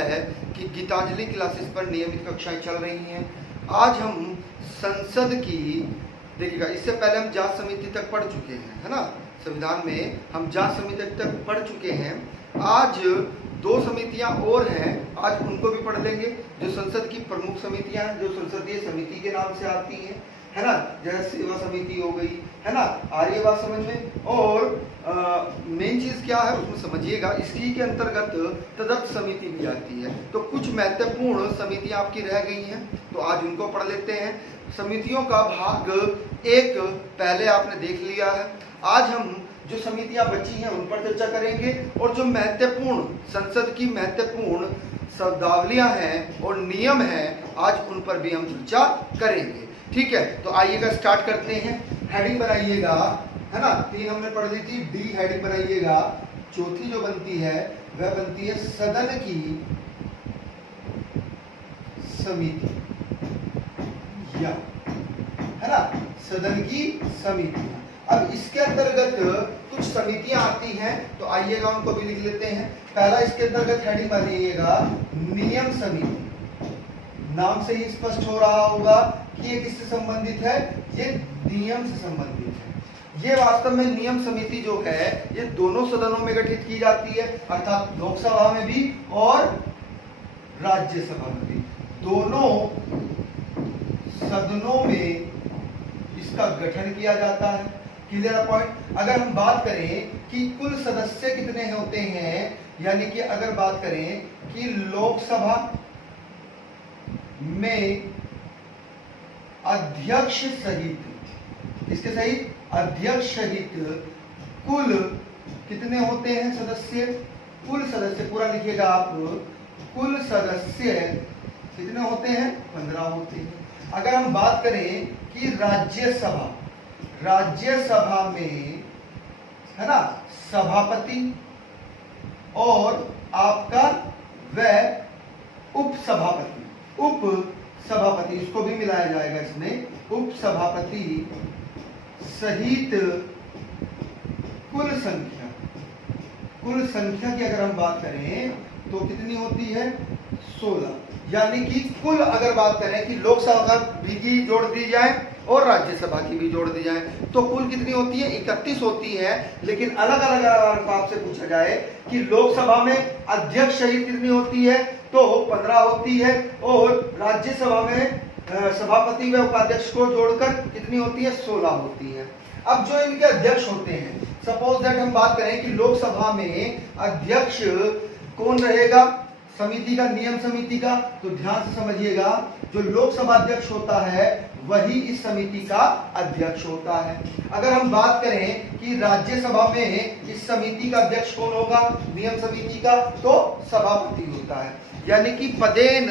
है कि गीतांजलि क्लासेस पर नियमित कक्षाएं चल रही हैं। आज हम संसद की, देखिएगा, इससे पहले हम जांच समिति तक पढ़ चुके हैं, है ना। संविधान में हम जांच समिति तक पढ़ चुके हैं। आज दो समितियां और हैं, आज उनको भी पढ़ लेंगे। जो संसद की प्रमुख समितियां हैं, जो संसदीय समिति के नाम से आती हैं, है ना, जैसे सेवा समिति हो गई, है ना, आ रही है बात समझ में। और मेन चीज क्या है उसमें समझिएगा, इसी के अंतर्गत तदर्थ समिति भी आती है। तो कुछ महत्वपूर्ण समितियां आपकी रह गई हैं, तो आज उनको पढ़ लेते हैं। समितियों का भाग एक पहले आपने देख लिया है। आज हम जो समितियां बची हैं उन पर चर्चा करेंगे, और जो महत्वपूर्ण संसद की महत्वपूर्ण शब्दावलियां हैं और नियम हैं, आज उन पर भी हम चर्चा करेंगे। ठीक है, तो आइएगा स्टार्ट करते हैं। हेडिंग बनाइएगा, है ना, 3 हमने पढ़ ली थी, डी हेडिंग बनाइएगा। चौथी जो बनती है वह बनती है सदन की समिति, या, है ना, सदन की समिति। अब इसके अंतर्गत कुछ समितियां आती हैं, तो आइएगा उनको भी लिख लेते हैं। पहला इसके अंतर्गत हेडिंग बनाइएगा नियम समिति। नाम से ही स्पष्ट हो रहा होगा कि ये किससे संबंधित है, ये नियम से संबंधित है। ये वास्तव में नियम समिति जो है ये दोनों सदनों में गठित की जाती है, अर्थात लोकसभा में भी और राज्यसभा में भी। दोनों सदनों में इसका गठन किया जाता है। Clear point. अगर हम बात करें कि कुल सदस्य कितने होते हैं, यानी कि अगर बात करें कि लोकसभा में अध्यक्ष सहित, किसके सहित, अध्यक्ष सहित कुल कितने होते हैं सदस्य, कुल सदस्य पूरा लिखिएगा आप, कुल सदस्य कितने होते हैं, 15 होते हैं। अगर हम बात करें कि राज्यसभा, राज्यसभा में, है ना, सभापति और आपका वह उप सभापति, उप सभापति, इसको भी मिलाया जाएगा इसमें, उप सभापति सहित कुल संख्या, कुल संख्या की अगर हम बात करें तो कितनी होती है, 16। यानी कि कुल अगर बात करें कि लोकसभा की जोड़ दी जाए और राज्यसभा की भी जोड़ दी जाए तो कुल कितनी होती है, 31 होती है। लेकिन अलग अलग अगर आपसे पूछा जाए कि लोकसभा में अध्यक्ष सहित कितनी होती है, तो 15 होती है, और राज्यसभा में सभापति व उपाध्यक्ष को जोड़कर कितनी होती है, 16 होती है। अब जो इनके अध्यक्ष होते हैं, सपोज दैट हम बात करें कि लोकसभा में अध्यक्ष कौन रहेगा, समिति का, नियम समिति का, तो ध्यान से समझिएगा, जो लोकसभा अध्यक्ष होता है वही इस समिति का अध्यक्ष होता है। अगर हम बात करें कि राज्यसभा में इस समिति का अध्यक्ष कौन होगा, नियम समिति का, तो सभापति होता है। यानी कि पदेन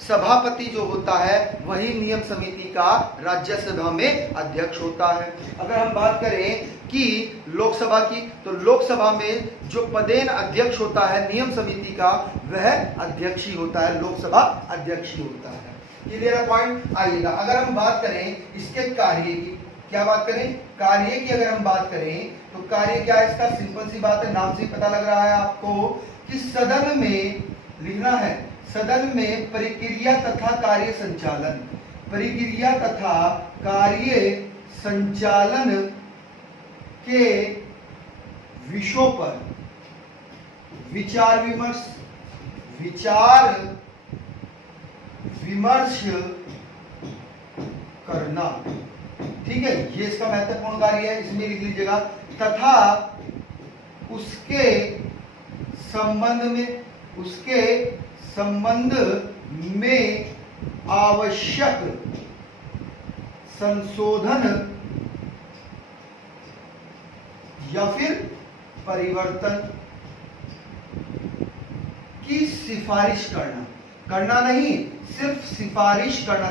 सभापति जो होता है वही नियम समिति का राज्यसभा में अध्यक्ष होता है। अगर हम बात करें कि लोकसभा की, तो लोकसभा में जो पदेन अध्यक्ष होता है नियम समिति का, वह अध्यक्ष ही होता है, लोकसभा अध्यक्ष ही होता है। Clear point. आइएगा, अगर हम बात करें इसके कार्य की, क्या बात करें, कार्य की अगर हम बात करें तो कार्य क्या है इसका, सिंपल सी बात है, नाम से ही पता लग रहा है आपको कि सदन में लिखना है, सदन में प्रक्रिया तथा कार्य संचालन, प्रक्रिया तथा कार्य संचालन के विषयों पर विचार विमर्श करना। ठीक है, ये इसका महत्वपूर्ण कार्य है, इसमें लिख लीजिएगा। तथा उसके संबंध में आवश्यक संशोधन या फिर परिवर्तन की सिफारिश करना नहीं, सिर्फ सिफारिश करना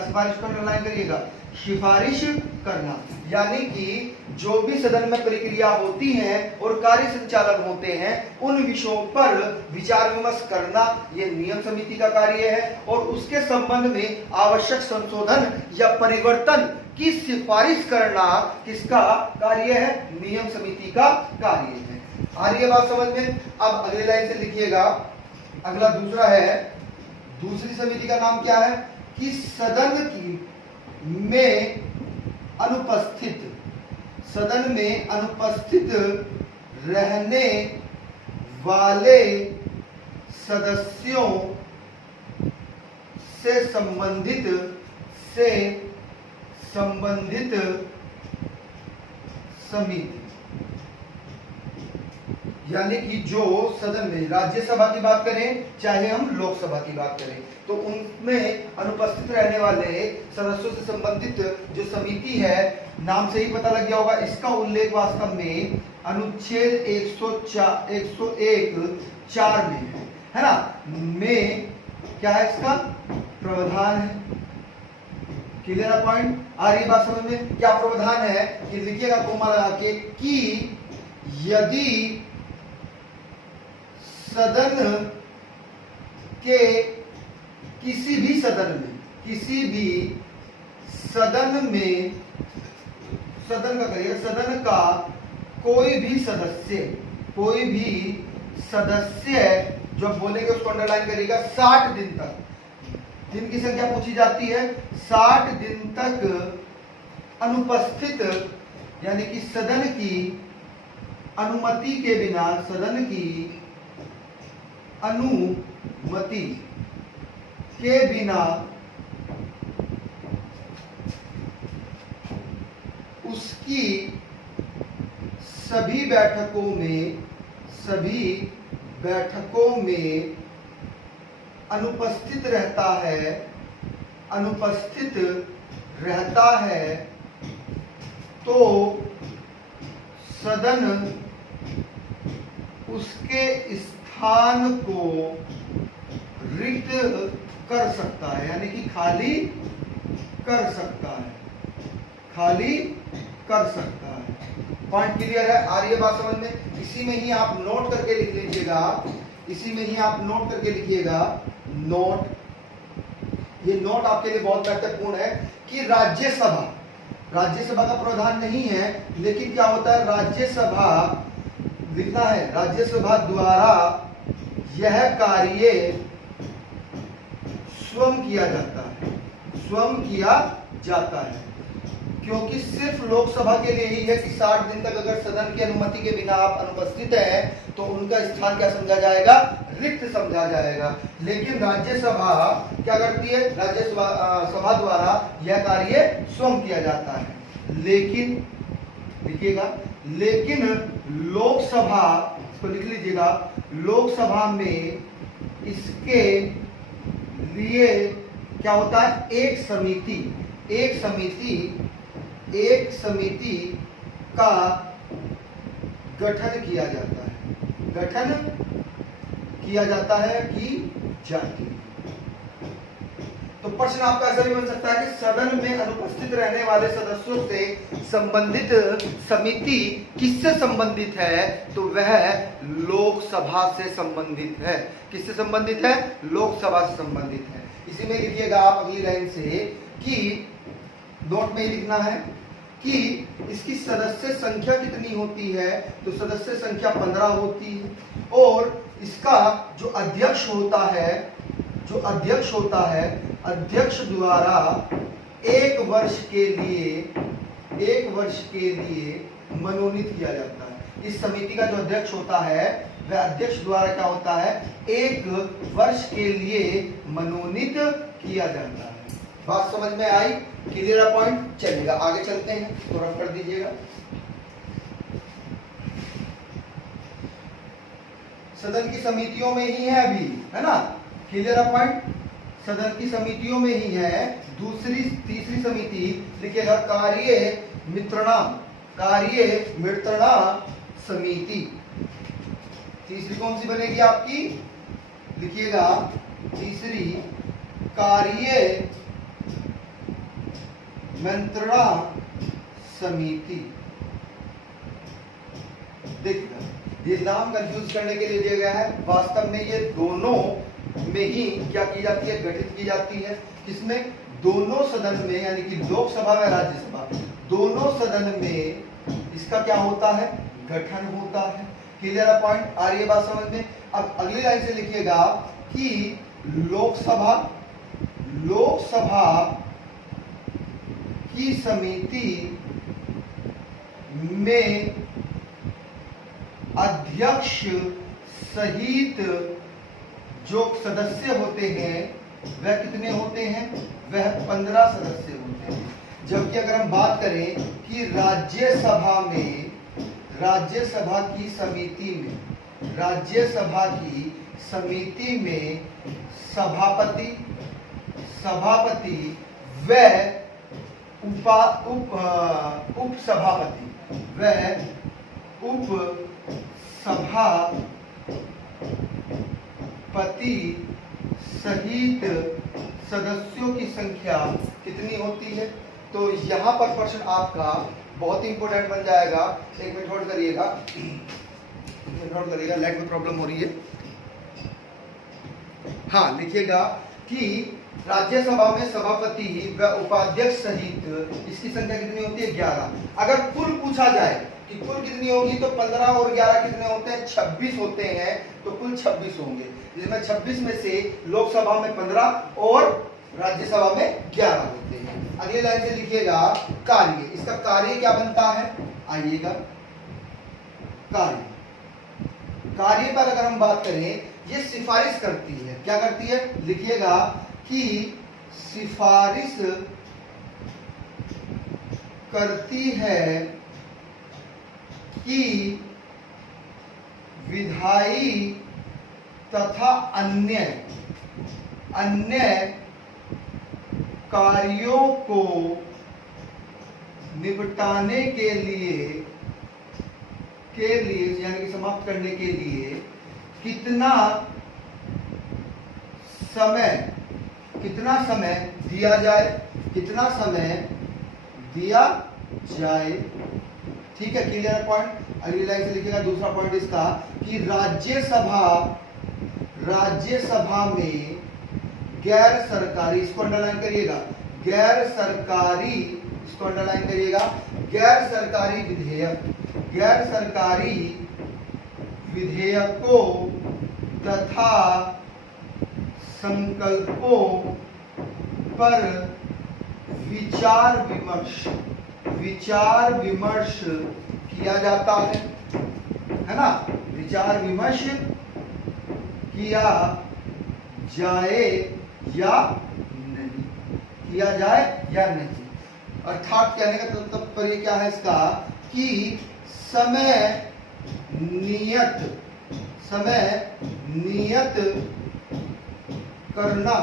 लाइन करिएगा, सिफारिश करना। यानी कि जो भी सदन में प्रक्रिया होती है और कार्य संचालन होते हैं उन विषयों पर विचार विमर्श करना ये नियम समिति का कार्य है, और उसके संबंध में आवश्यक संशोधन या परिवर्तन की सिफारिश करना किसका कार्य है, नियम समिति का कार्य है। आ रही है बात समझ में। अब अगले लाइन से लिखिएगा, अगला दूसरा है दूसरी समिति का नाम क्या है कि सदन की में अनुपस्थित, सदन में अनुपस्थित रहने वाले सदस्यों से संबंधित समिति। यानी कि जो सदन में राज्यसभा की बात करें चाहे हम लोकसभा की बात करें तो उनमें अनुपस्थित रहने वाले सदस्यों से संबंधित जो समिति है, नाम से ही पता लग गया होगा, इसका उल्लेख वास्तव में अनुच्छेद 101(4) में है ना। में क्या है, इसका प्रावधान है। क्लियर पॉइंट, आ रही बात समझ में? क्या प्रावधान है कि लिखिएगा कोमा लगा के कि यदि सदन के किसी भी सदन में सदन का कोई भी सदस्य जो बोलेंगे उसको अंडरलाइन करिएगा, 60 दिन तक, दिन की संख्या पूछी जाती है, 60 दिन तक अनुपस्थित, यानी कि सदन की अनुमति के बिना, सदन की अनुमति के बिना उसकी सभी बैठकों में अनुपस्थित रहता है तो सदन उसके स्थान को रिक्त कर सकता है, यानी कि खाली कर सकता है। पॉइंट क्लियर है? आ रही है बात समझ में? इसी में ही आप नोट करके लिख लीजिएगा, नोट, ये नोट आपके लिए बहुत महत्वपूर्ण है कि राज्यसभा का प्रावधान नहीं है, लेकिन क्या होता है, राज्यसभा लिखना है, राज्यसभा द्वारा यह कार्य स्वयं किया जाता है, क्योंकि सिर्फ लोकसभा के लिए ही है कि 60 दिन तक अगर सदन की अनुमति के बिना आप अनुपस्थित हैं तो उनका स्थान क्या समझा जाएगा, रिक्त समझा जाएगा। लेकिन राज्यसभा क्या करती है, सभा द्वारा यह कार्य स्वयं किया जाता है। लेकिन लिखिएगा, लेकिन लोकसभा, इसको लिख लीजिएगा, लोकसभा में इसके लिए क्या होता है, एक समिति का गठन किया जाता है कि जाति। तो प्रश्न आपका ऐसा भी बन सकता है कि सदन में अनुपस्थित रहने वाले सदस्यों से संबंधित समिति किससे संबंधित है, तो वह लोकसभा से संबंधित है। किससे संबंधित है, लोकसभा से संबंधित है। इसी में लिखिएगा आप अगली लाइन से कि नोट में ही लिखना है कि इसकी सदस्य संख्या कितनी होती है, तो सदस्य संख्या 15 होती है, और इसका जो अध्यक्ष होता है अध्यक्ष द्वारा एक वर्ष के लिए मनोनीत किया जाता है। इस समिति का जो अध्यक्ष होता है वह अध्यक्ष द्वारा क्या होता है, 1 वर्ष के लिए मनोनीत किया जाता है। बात समझ में आई? Clear point? चलिएगा आगे चलते हैं, तो रफ कर दीजिएगा। सदन की समितियों में ही है अभी, है ना? Clear point? सदन की समितियों में ही है। तीसरी समिति लिखिएगा, कार्य मित्रणा समिति। तीसरी कौन सी बनेगी आपकी? लिखिएगा, तीसरी कार्य मंत्रणा समिति। देखिएगा, ये नाम कंफ्यूज करने के लिए दिया गया है, वास्तव में ये दोनों में ही क्या की जाती है, गठित की जाती है। किसमें? दोनों सदन में, यानी कि लोकसभा व राज्यसभा दोनों सदन में इसका क्या होता है, गठन होता है। Clear point? आ रही है बात समझ में? अब अगली लाइन से लिखिएगा कि लोकसभा की समिति में अध्यक्ष सहित जो सदस्य होते हैं वह कितने होते हैं? वह 15 सदस्य होते हैं। जबकि अगर हम बात करें कि राज्यसभा की समिति में सभापति व उप सभापति सहित सदस्यों की संख्या कितनी होती है? तो यहां पर प्रश्न आपका बहुत ही इंपॉर्टेंट बन जाएगा। एक मिनट होल्ड करिएगा, लाइट में प्रॉब्लम हो रही है। हाँ, लिखिएगा कि राज्यसभा में सभापति व उपाध्यक्ष सहित इसकी संख्या कितनी होती है? 11। अगर कुल पूछा जाए कि कुल कितनी होगी तो 15 और 11 कितने होते हैं? 26 होते हैं। तो कुल 26 होंगे, जिसमें 26 में से लोकसभा में 15 और राज्यसभा में 11 होते हैं। अगली लाइन से लिखिएगा कार्य। इसका कार्य क्या बनता है? आइएगा, कार्य पर अगर हम बात करें, ये सिफारिश करती है। क्या करती है? लिखिएगा कि सिफारिश करती है कि विधायी तथा अन्य कार्यों को निपटाने के लिए यानी कि समाप्त करने के लिए कितना समय दिया जाए। ठीक है, क्लियर पॉइंट। अगली लाइन से लिखिएगा दूसरा पॉइंट इसका कि राज्यसभा में गैर सरकारी, इसको अंडरलाइन करिएगा, गैर सरकारी विधेयकों तथा संकल्पों पर विचार विमर्श किया जाता है ना? विचार विमर्श किया जाए या नहीं। अर्थात कहने का तात्पर्य क्या है इसका कि समय नियत करना,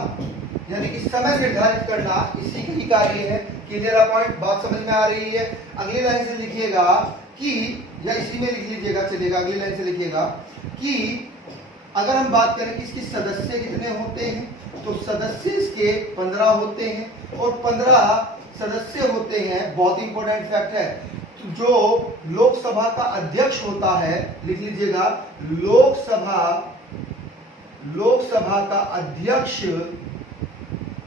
यानी कि समय निर्धारित करना इसी का ही कार्य है। क्लियर पॉइंट, बात समझ में आ रही है। अगली लाइन से लिखिएगा कि, या इसी में लिख लीजिएगा, चलेगा। अगली लाइन से लिखिएगा कि अगर हम बात करें कि इसके सदस्य कितने होते हैं, तो सदस्य इसके 15 होते हैं और 15 सदस्य होते हैं। बहुत इंपॉर्टेंट फैक्ट है। जो लोकसभा का अध्यक्ष होता है, लिख लीजिएगा, लोकसभा का अध्यक्ष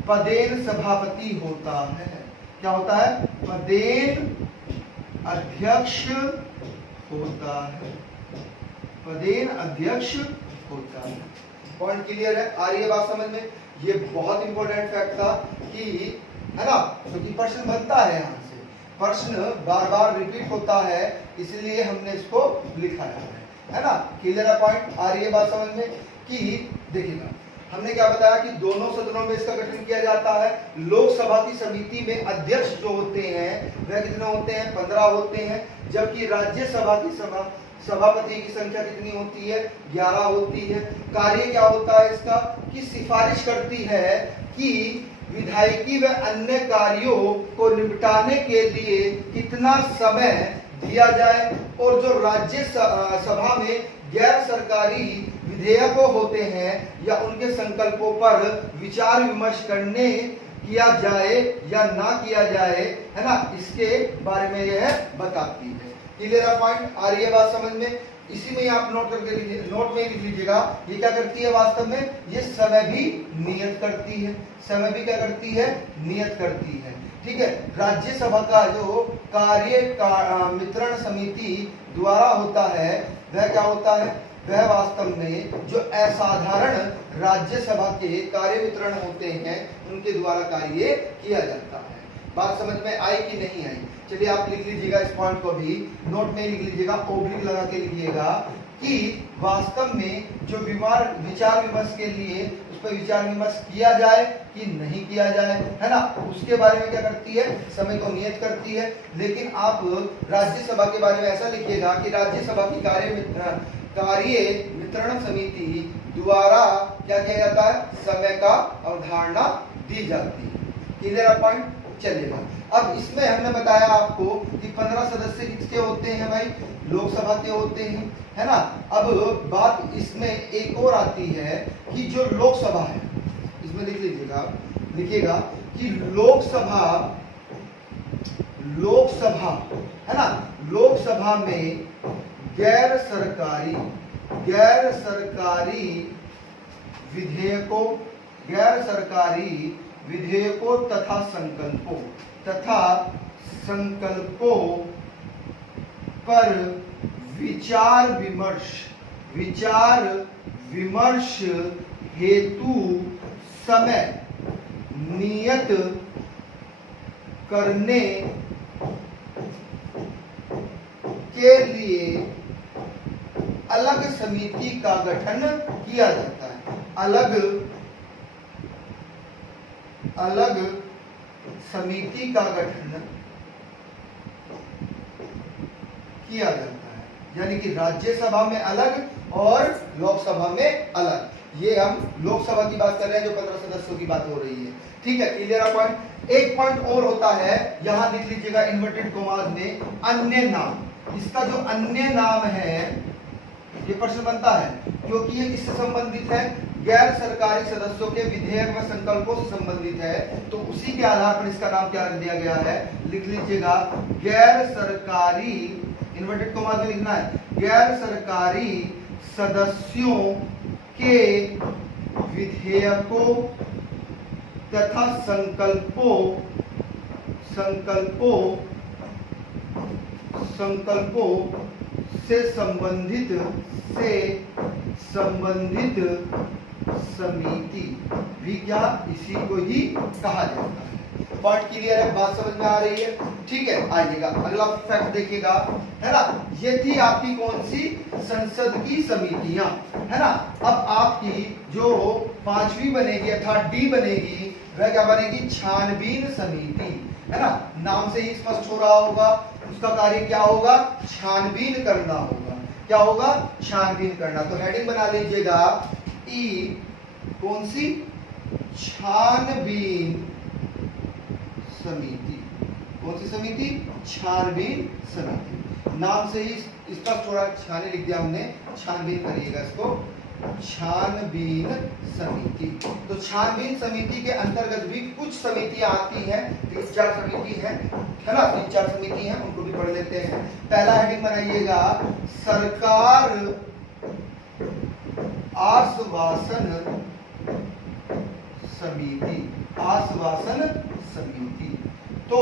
पदेन सभापति होता है। क्या होता है? पदेन अध्यक्ष होता है। पॉइंट क्लियर है? आ रही है बात समझ में? ये बहुत इंपॉर्टेंट फैक्ट था कि, है ना, क्योंकि प्रश्न बनता है, यहाँ से प्रश्न बार बार रिपीट होता है, इसलिए हमने इसको लिखा है ना? Clear point? आ रही है बात समझ में? कि देखिएगा, हमने क्या बताया कि दोनों सदनों में इसका गठन किया जाता है। लोकसभा की समिति में अध्यक्ष जो होते हैं वह कितने होते हैं? 15 होते हैं। जबकि राज्यसभा की सभापति की संख्या कितनी होती है? 11 होती है। कार्य क्या होता है इसका कि सिफारिश करती है कि विधायिकी व अन्य कार्यों को निपटाने के लिए कितना समय दिया जाए, और जो राज्य सभा में गैर सरकारी विधेयकों होते हैं या उनके संकल्पों पर विचार विमर्श किया जाए या ना किया जाए, है ना, इसके बारे में यह बताती है। Clear point? आ रही है बात समझ में? इसी में आप नोट में लिख लीजिएगा। ये क्या करती है वास्तव में? ये समय भी नियत करती है। समय भी क्या करती है? नियत करती है। ठीक है। राज्यसभा का जो कार्य मित्रण समिति द्वारा होता है वह क्या होता है? वह वास्तव में जो असाधारण राज्यसभा के कार्य वितरण होते हैं उनके द्वारा कार्य किया जाता है। बात समझ में आई कि नहीं आई? चलिए आप लिख लीजिएगा, इस पॉइंट को भी नोट में लिख लीजिएगा, ओब्लिक लगा के लिखिएगा कि वास्तव में जो विचार विमर्श के लिए उस पर विचार विमर्श किया जाए कि नहीं किया जाए, है ना, उसके बारे में क्या करती है, समय को नियत करती है। लेकिन आप राज्यसभा के बारे में ऐसा लिखिएगा कि राज्यसभा की कार्य वितरण समिति द्वारा क्या किया जाता है, समय का अवधारणा दी जाती है। Clear point? चलेगा। अब इसमें हमने बताया आपको कि 15 सदस्य किसके होते हैं भाई, लोकसभा के होते हैं, है ना। अब बात इसमें एक और आती है कि जो लोकसभा है, इसमें लिख लीजिएगा, लिखिएगा कि लोकसभा है ना, लोकसभा में गैर सरकारी विधेयकों तथा संकल्पों पर विचार विमर्श हेतु समय नियत करने के लिए अलग समिति का गठन किया जाता है। अलग समिति का गठन किया जाता है, यानी कि राज्यसभा में अलग और लोकसभा में अलग। ये हम लोकसभा की बात कर रहे हैं, जो 15 सदस्यों की बात हो रही है। ठीक है, क्लियर पॉइंट। एक पॉइंट और होता है, यहां लिख लीजिएगा इन्वर्टेड कॉमास में, अन्य नाम। इसका जो अन्य नाम है, ये प्रश्न बनता है क्योंकि ये किससे संबंधित है, गैर सरकारी सदस्यों के विधेयक व संकल्पों से संबंधित है, तो उसी के आधार पर इसका नाम क्या रख दिया गया है, लिख लीजिएगा गैर सरकारी, इन्वर्टेड कॉमा में लिखना है, गैर सरकारी सदस्यों के विधेयकों तथा संकल्पों से संबंधित समिति भी क्या इसी को ही कहा जाता है। पॉइंट क्लियर है, बात समझ में आ रही है? ठीक है, आइएगा अगला फैक्ट देखिएगा, है ना। ये थी आपकी कौन सी, संसद की समितियां, है ना। अब आपकी जो 5वीं बनेगी अर्थात डी बनेगी, वह क्या बनेगी, छानबीन समिति, है ना। नाम से ही स्पष्ट हो रहा होगा, उसका कार्य क्या होगा, छानबीन करना होगा। क्या होगा, छानबीन करना। तो हेडिंग बना लीजिएगा ई, कौन सी, छानबीन समिति। कौन सी समिति, छानबीन समिति। नाम से ही स्पष्ट हो रहा है, छाने लिख दिया हमने, छानबीन करिएगा इसको, छानबीन समिति। तो छानबीन समिति के अंतर्गत भी कुछ समितियां आती हैं, 3-4 समिति है ना, 3-4 समिति हैं, उनको भी पढ़ लेते हैं। पहला हेडिंग बनाइएगा, सरकार आश्वासन समिति। आश्वासन समिति। तो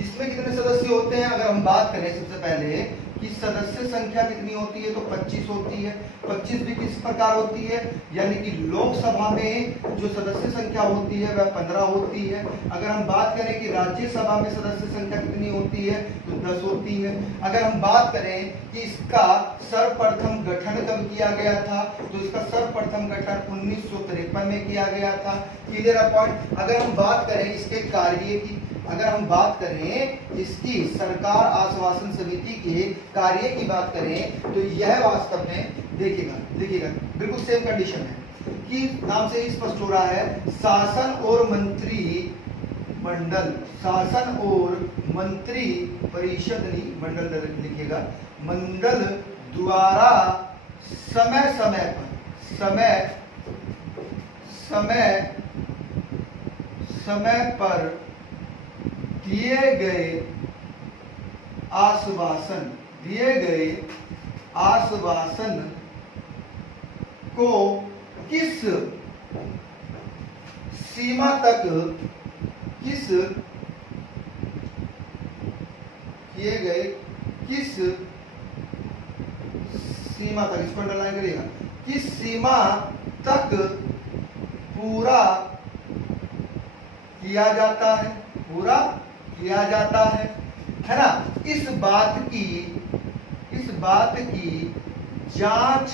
इसमें कितने सदस्य होते हैं, अगर हम बात करें सबसे पहले कि सदस्य संख्या कितनी होती है, तो 25 होती है। 25 भी किस प्रकार होती है, यानी कि लोकसभा में जो सदस्य संख्या होती है वह 15 होती है। अगर हम बात करें कि राज्यसभा में सदस्य संख्या कितनी होती है, तो 10 होती है। अगर हम बात करें कि इसका सर्वप्रथम गठन कब किया गया था, तो इसका सर्वप्रथम गठन 1953 में किया गया था। Clear point. अगर हम बात करें इसके कार्य की, अगर हम बात करें इसकी सरकार आश्वासन समिति के कार्य की बात करें, तो यह वास्तव में देखिएगा बिल्कुल सेम कंडीशन है कि नाम से ही स्पष्ट हो रहा है, शासन और मंत्री मंडल, शासन और मंत्री परिषद नहीं, मंडल लिखिएगा, मंडल द्वारा समय पर दिए गए आश्वासन को किस सीमा तक, किस सीमा तक, इसको अंडरलाइन करिएगा, किस सीमा तक पूरा किया जाता है, पूरा किया जाता है ना। इस बात की जांच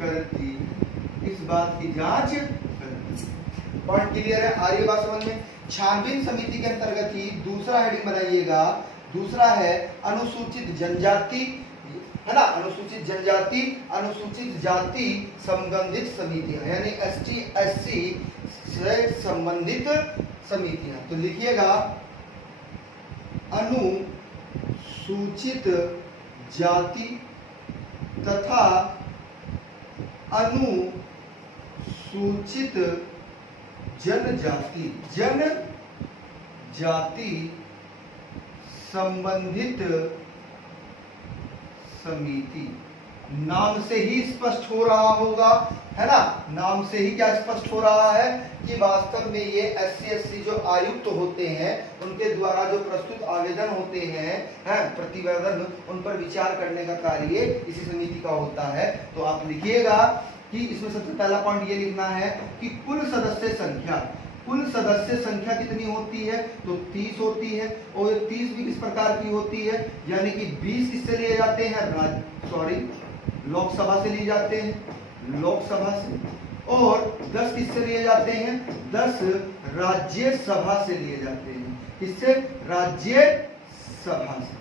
करती, इस बात की जांच करती। पॉइंट क्लियर है, आ रही है बात समझ में। छानबीन समिति के अंतर्गत ही दूसरा हेडिंग बनाइएगा, दूसरा है अनुसूचित जनजाति, है ना, अनुसूचित जनजाति, अनुसूचित जाति संबंधित समितियां, यानी एसटी एससी से संबंधित समितियां। तो लिखिएगा अनुसूचित जाति तथा अनुसूचित जनजाति, जनजाति संबंधित समिति। नाम से ही स्पष्ट हो रहा होगा, है ना, नाम से ही क्या स्पष्ट हो रहा है कि वास्तव में ये एससी एससी जो आयुक्त होते हैं उनके द्वारा जो प्रस्तुत आवेदन होते हैं, प्रतिवेदन, उन पर विचार करने का कार्य इसी समिति का होता है। तो आप लिखिएगा कि इसमें सबसे पहला पॉइंट ये लिखना है कि कुल सदस्य संख्या, कुल सदस्य संख्या कितनी होती है, तो 30 होती है। और 30 भी किस प्रकार की होती है, यानी कि 20 किससे लिए जाते हैं, लोकसभा से लिए जाते हैं, लोकसभा से, और 10 किससे लिए जाते हैं, 10 राज्यसभा से लिए जाते हैं। किससे, राज्यसभा से।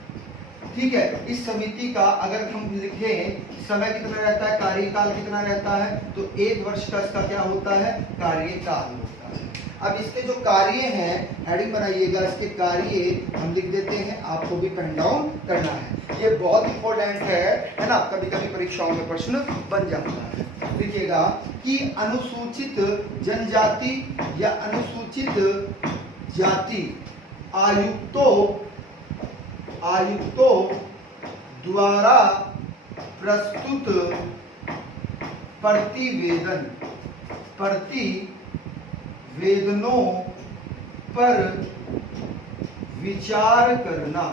ठीक है, इस समिति का अगर हम लिखें समय कितना रहता है, कार्यकाल कितना रहता है, तो 1 वर्ष का इसका क्या होता है, कार्यकाल होता है। अब इसके जो कार्य हैं, हेडिंग बनाइएगा, इसके कार्य हम लिख देते हैं, आपको भी पेन डाउन करना है, ये बहुत इंपॉर्टेंट है ना, कभी कभी परीक्षाओं में प्रश्न बन जाता है। लिखिएगा कि अनुसूचित जनजाति या अनुसूचित जाति आयुक्तों द्वारा प्रस्तुत प्रतिवेदनों पर विचार करना।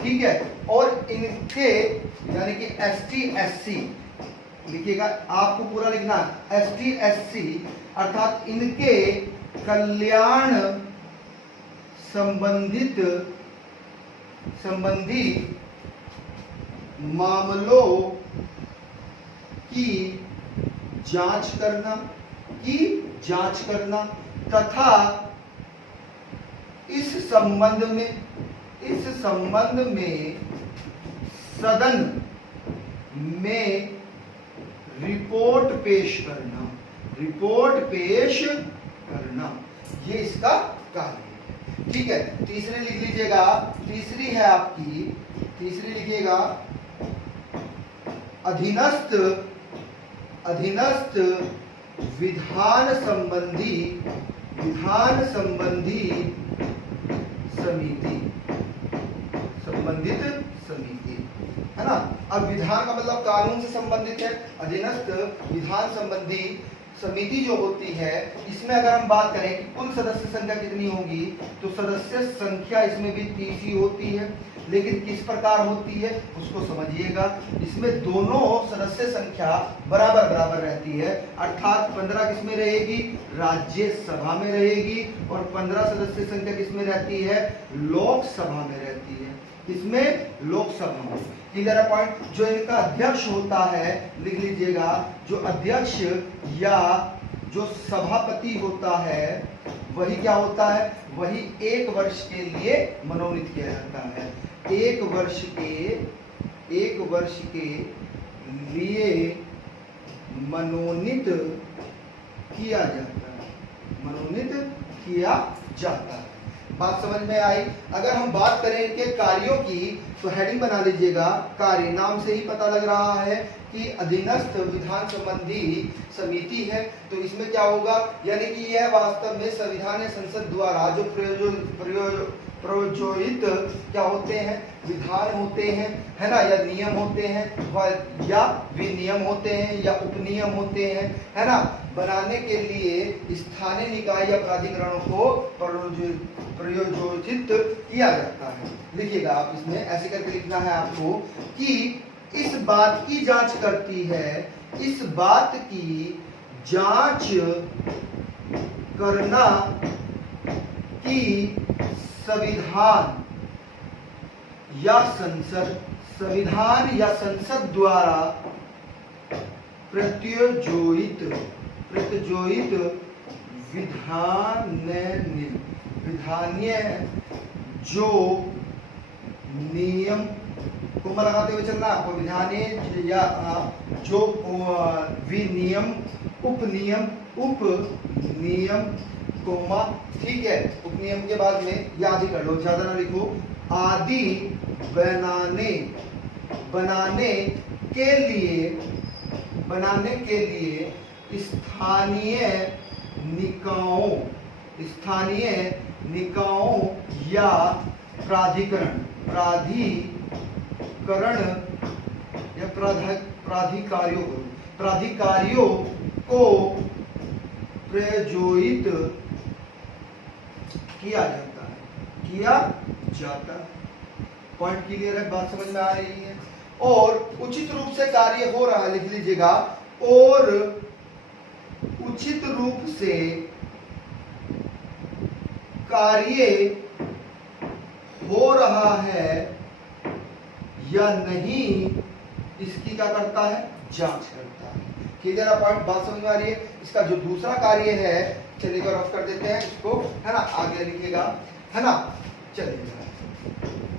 ठीक है, और इनके यानी कि एसटी एससी लिखिएगा, आपको पूरा लिखना, एसटी एससी अर्थात इनके कल्याण संबंधी मामलों की जांच करना तथा इस संबंध में सदन में रिपोर्ट पेश करना, ये इसका कार्य है। ठीक है, तीसरी लिख लीजिएगा, तीसरी है आपकी, तीसरी लिखिएगा अधीनस्थ विधान संबंधी समिति, संबंधित समिति, है ना। अब विधान का मतलब कानून से संबंधित है, अधीनस्थ विधान संबंधी समिति जो होती है, इसमें अगर हम बात करें कि कुल सदस्य संख्या कितनी होगी, तो सदस्य संख्या इसमें भी 30 ही होती है, लेकिन किस प्रकार होती है उसको समझिएगा। इसमें दोनों सदस्य संख्या बराबर बराबर रहती है, अर्थात 15 किसमें रहेगी, राज्यसभा में रहेगी, और 15 सदस्य संख्या किसमें रहती है, लोकसभा में रहती है। इसमें लोकसभा में क्लियर है पॉइंट। जो इनका अध्यक्ष होता है, लिख लीजिएगा, जो अध्यक्ष या जो सभापति होता है वही क्या होता है, वही 1 वर्ष के लिए मनोनीत किया जाता है। 1 वर्ष के लिए मनोनीत किया जाता है। बात समझ में आई। अगर हम बात करें इनके कार्यों की, तो हेडिंग बना लीजिएगा, कार्य, नाम से ही पता लग रहा है कि अधीनस्थ विधान संबंधी समिति है, तो इसमें क्या होगा, यानी कि यह वास्तव में संविधान या संसद द्वारा जो प्रयोजित क्या होते हैं, विधान होते हैं, है ना, या नियम होते हैं, या विनियम होते हैं, या उपनियम होते हैं, है ना, बनाने के लिए स्थानीय निकाय या प्राधिकरणों को प्रयोजित किया जाता है। लिखिएगा आप, इसमें ऐसे करके लिखना है आपको कि इस बात की जांच करती है, इस बात की जांच करना कि संविधान या संसद द्वारा प्रत्योजित विधानीय जो नियम कोमा लगाते हुए चलना आपको, विधानीय या जो विनियम उपनियम कोमा, ठीक है। उपनियम के बाद में याद ही कर लो, ज्यादा ना लिखो। आदि बनाने के लिए स्थानीय निकायों या प्राधिकारियों को प्रयोजित किया जाता है। पॉइंट क्लियर है, बात समझ में आ रही है। और उचित रूप से कार्य हो रहा है, लिख लीजिएगा, और उचित रूप से कार्य हो रहा है या नहीं, इसकी क्या करता है, जांच करता है। क्लियर है पॉइंट, बात समझ में आ रही है। इसका जो दूसरा कार्य है, चलिए रफ कर देते हैं इसको, है ना, आगे लिखिएगा, है ना। चलिए,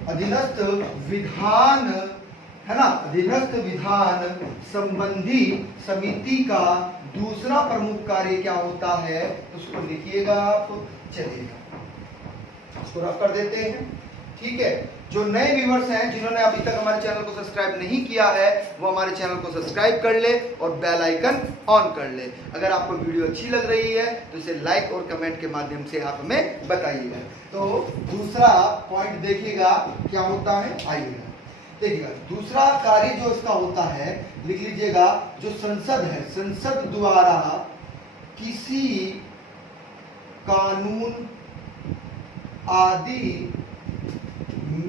अधीनस्थ विधान, है ना, अधीनस्थ विधान संबंधी समिति का दूसरा प्रमुख कार्य क्या होता है, उसको लिखिएगा आप। चलिएगा, इसको रफ कर देते हैं, ठीक है। जो नए व्यूअर्स हैं, जिन्होंने अभी तक हमारे चैनल को सब्सक्राइब नहीं किया है, वो हमारे चैनल को सब्सक्राइब कर ले और बेल आइकन ऑन कर ले। अगर आपको वीडियो अच्छी लग रही है तो इसे लाइक और कमेंट के माध्यम से आप हमें बताइएगा। तो दूसरा पॉइंट देखिएगा क्या होता है, आइएगा देखिएगा। दूसरा कार्य जो इसका होता है, लिख लीजिएगा, जो संसद है, संसद द्वारा किसी कानून आदि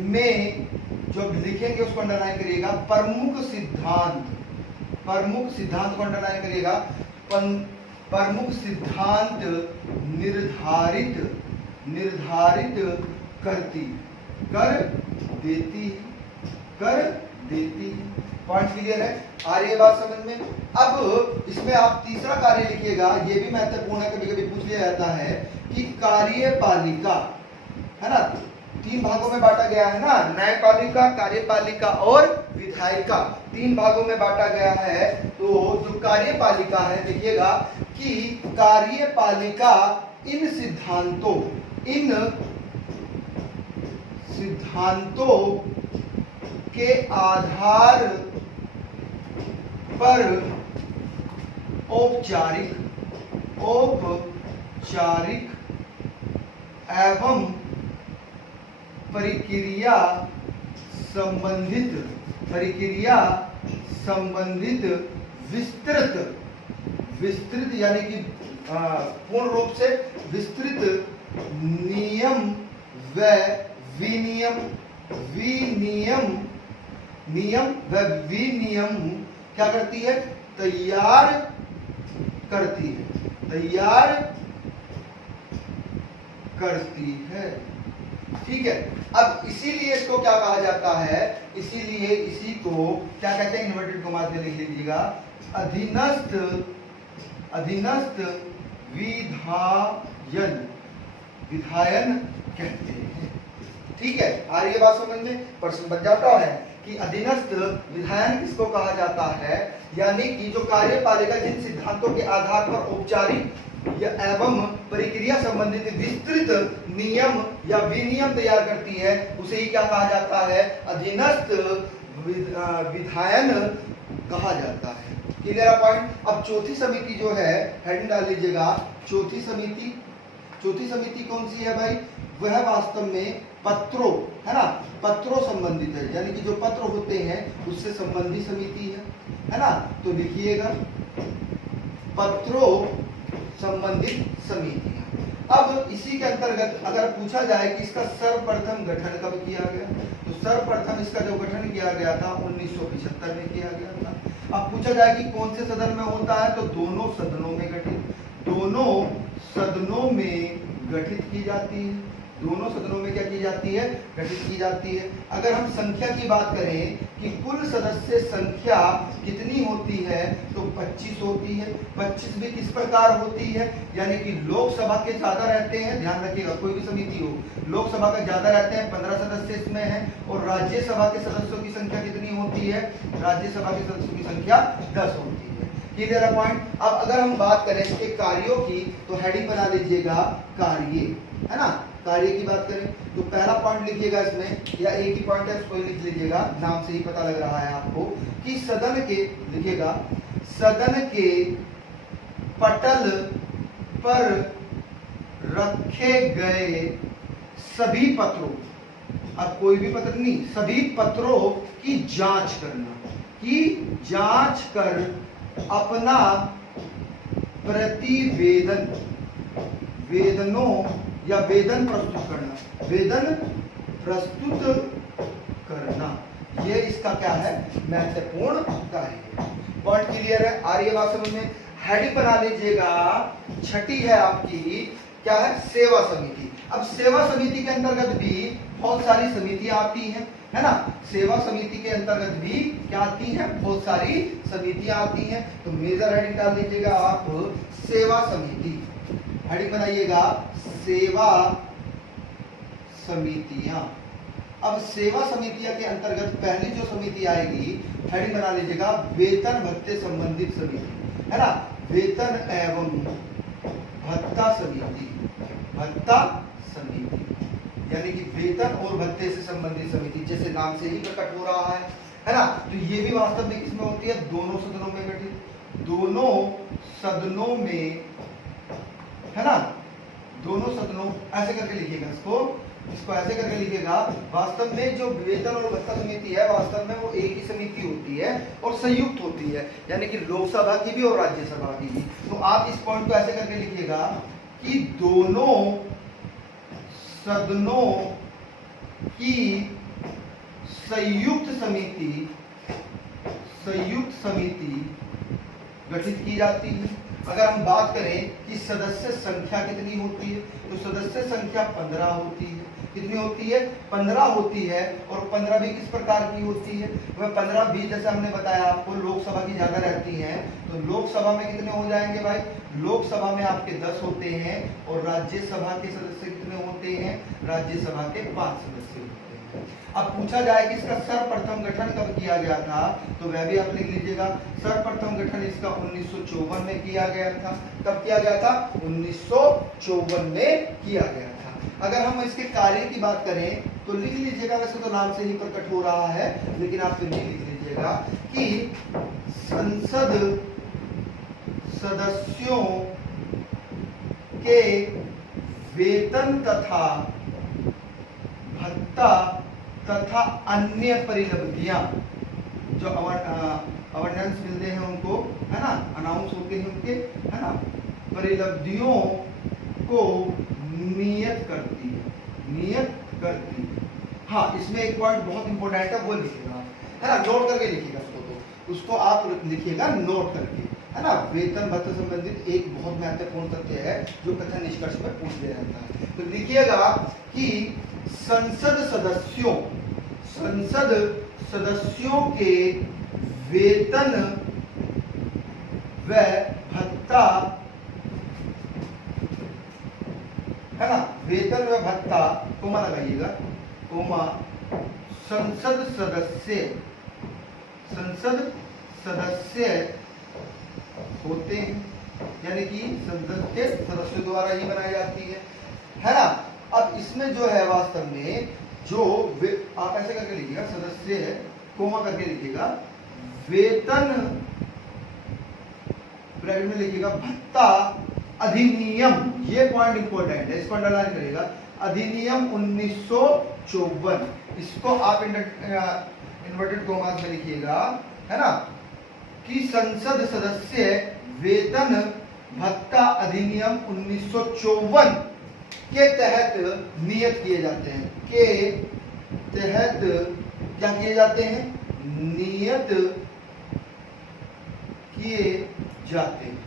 में, जो लिखेंगे उसको अंडरलाइन करिएगा, प्रमुख सिद्धांत को अंडरलाइन करिएगा। प्रमुख सिद्धांत निर्धारित कर देती। पॉइंट क्लियर है, आ रही है बात समझ में। अब इसमें आप तीसरा कार्य लिखिएगा, ये भी महत्वपूर्ण है, कभी कभी पूछ लिया जाता है कि कार्यपालिका, है ना, 3 भागों में बांटा गया है ना, न्यायपालिका, कार्यपालिका और विधायिका, 3 भागों में बांटा गया है। तो जो कार्यपालिका है, देखिएगा कि कार्यपालिका इन सिद्धांतों के आधार पर औपचारिक एवं प्रक्रिया संबंधित विस्तृत यानी कि पूर्ण रूप से विस्तृत नियम व विनियम क्या करती है, तैयार करती है। ठीक है। अब इसीलिए इसको क्या कहा जाता है, इसीलिए इसी को क्या कहते हैं, इन्वर्टेड कॉमा में लिख लीजिएगा, अधीनस्थ विधायन कहते हैं। ठीक है, आ रही है बात समझ में। प्रश्न बन जाता है कि अधीनस्थ विधायन किसको कहा जाता है, यानी कि जो कार्यपालिका जिन सिद्धांतों के आधार पर औपचारिक एवं प्रक्रिया संबंधित विस्तृत नियम या विनियम तैयार करती है, उसे ही क्या कहा जाता है, अधीनस्थ विधायन कहा जाता है। Clear point. अब चौथी समिति जो है, हेडिंग डाल लीजिएगा, चौथी समिति कौन सी है भाई, वह वास्तव में पत्रों, है ना, पत्रों संबंधित है, यानी कि जो पत्र होते हैं उससे संबंधित समिति है ना। तो लिखिएगा पत्रों संबंधित समितियां। अब इसी के अंतर्गत अगर पूछा जाए कि इसका सर्वप्रथम गठन कब किया गया, तो सर्वप्रथम इसका जो गठन किया गया था 1975 में किया गया था। अब पूछा जाए कि कौन से सदन में होता है, तो दोनों सदनों में गठित, दोनों सदनों में गठित की जाती है, दोनों सदनों में क्या की जाती है, गठित की जाती है। अगर हम संख्या की बात करें कि कुल सदस्य संख्या कितनी होती है, तो 25 होती है। 25 भी किस प्रकार होती है, यानी कि लोकसभा के ज्यादा रहते हैं, ध्यान रखिएगा कोई भी समिति हो, लोकसभा का ज्यादा रहते हैं, 15 सदस्य इसमें है, और राज्यसभा के सदस्यों की संख्या कितनी होती है, राज्यसभा के सदस्यों की संख्या 10 होती है। क्लियर है पॉइंट। अब अगर हम बात करें इसके कार्यों की, तो हेडिंग बना लीजिएगा कार्य, है ना, कार्य की बात करें तो पहला पॉइंट लिखिएगा इसमें, या एक ही पॉइंट है उसको लिख लीजिएगा, नाम से ही पता लग रहा है आपको कि सदन के, लिखिएगा सदन के पटल पर रखे गए सभी पत्रों, अब कोई भी पत्र नहीं, सभी पत्रों की जांच करना, की जांच कर अपना प्रतिवेदन, वेदनों या वेदन प्रस्तुत करना, वेदन प्रस्तुत करना, ये इसका क्या है, महत्वपूर्ण कार्य है। पॉइंट क्लियर है, आ रही है बात समझ में। हेडिंग बना लीजिएगा, छठी है आपकी, क्या है, सेवा समिति। अब सेवा समिति के अंतर्गत भी बहुत सारी समितियां आती हैं, है ना, सेवा समिति के अंतर्गत भी क्या आती हैं, बहुत सारी समितियां आती हैं। तो मेजर हेडिंग डाल दीजिएगा आप, सेवा समिति, हेडिंग बनाइएगा सेवा समितियां। अब सेवा समितियां के अंतर्गत पहली जो समिति आएगी, हेडिंग बना लीजिएगा वेतन भत्ते संबंधित समिति, है ना, वेतन एवं भत्ता समिति, भत्ता समिति यानी कि वेतन और भत्ते से संबंधित समिति, जैसे नाम से ही प्रकट हो रहा है ना। तो ये भी वास्तव में किसमें होती है, दोनों सदनों में गठित, दोनों सदनों में, है ना, दोनों सदनों, ऐसे करके लिखिएगा इसको ऐसे करके लिखिएगा। वास्तव में जो वेतन और भत्ता समिति है, वास्तव में वो एक ही समिति होती है और संयुक्त होती है, यानी कि लोकसभा की भी और राज्यसभा की भी। तो आप इस पॉइंट को ऐसे करके लिखिएगा कि दोनों सदनों की संयुक्त समिति गठित की जाती है। अगर हम बात करें कि सदस्य संख्या कितनी होती है, तो सदस्य संख्या 15 होती है। कितनी होती है, 15 होती है। और 15 भी किस प्रकार की होती है, वह 15 भी जैसे हमने बताया आपको, लोकसभा की ज्यादा रहती हैं, तो लोकसभा में कितने हो जाएंगे भाई, लोकसभा में आपके 10 होते हैं, और राज्यसभा के सदस्य कितने होते हैं, राज्यसभा के 5 सदस्य होते हैं। अब पूछा जाए कि इसका सर्वप्रथम गठन कब किया गया था, तो वह भी आप लिख लीजिएगा। सर्वप्रथम गठन इसका 1954 में किया गया था। कब किया गया था, 1954 में किया गया था। अगर हम इसके कार्य की बात करें तो लिख लीजिएगा, वैसे तो नाम से ही प्रकट हो रहा है, लेकिन आप फिर भी लिख लीजिएगा कि संसद सदस्यों के वेतन तथा भत्ता तथा अन्य परिलब्धियां, जो अवर्नेंस मिलते हैं उनको, है ना, अनाउंस होते हैं उनके, है ना, परिलब्धियों को नियत करती है। हाँ, इसमें एक पॉइंट बहुत इंपॉर्टेंट है, वो लिखिएगा, है ना, नोट करके लिखिएगा उसको आप लिखिएगा नोट करके, है ना। वेतन भत्ता संबंधित एक बहुत महत्वपूर्ण तथ्य है जो कथन निष्कर्ष में पूछ लिया जाता है। तो लिखिएगा कि संसद सदस्यों के वेतन व भत्ता, है ना, वेतन व भत्ता, कोमा लगाइएगा, कोमा, संसद सदस्य होते हैं, यानी कि संसद के सदस्यों द्वारा ही बनाई जाती है ना। अब इसमें जो है वास्तव में जो आप ऐसे करके लिखिएगा, सदस्य है, कोमा करके लिखिएगा, वेतन ब्रैकेट में लिखिएगा भत्ता अधिनियम, ये पॉइंट इंपॉर्टेंट है, इसको अंडरलाइन करिएगा, अधिनियम 1954, इसको आप इन्वर्टेड कोमास में लिखिएगा, है ना, कि संसद सदस्य वेतन भत्ता अधिनियम 1954 के तहत नियत किए जाते हैं, के तहत क्या किए जाते हैं, नियत किए जाते हैं।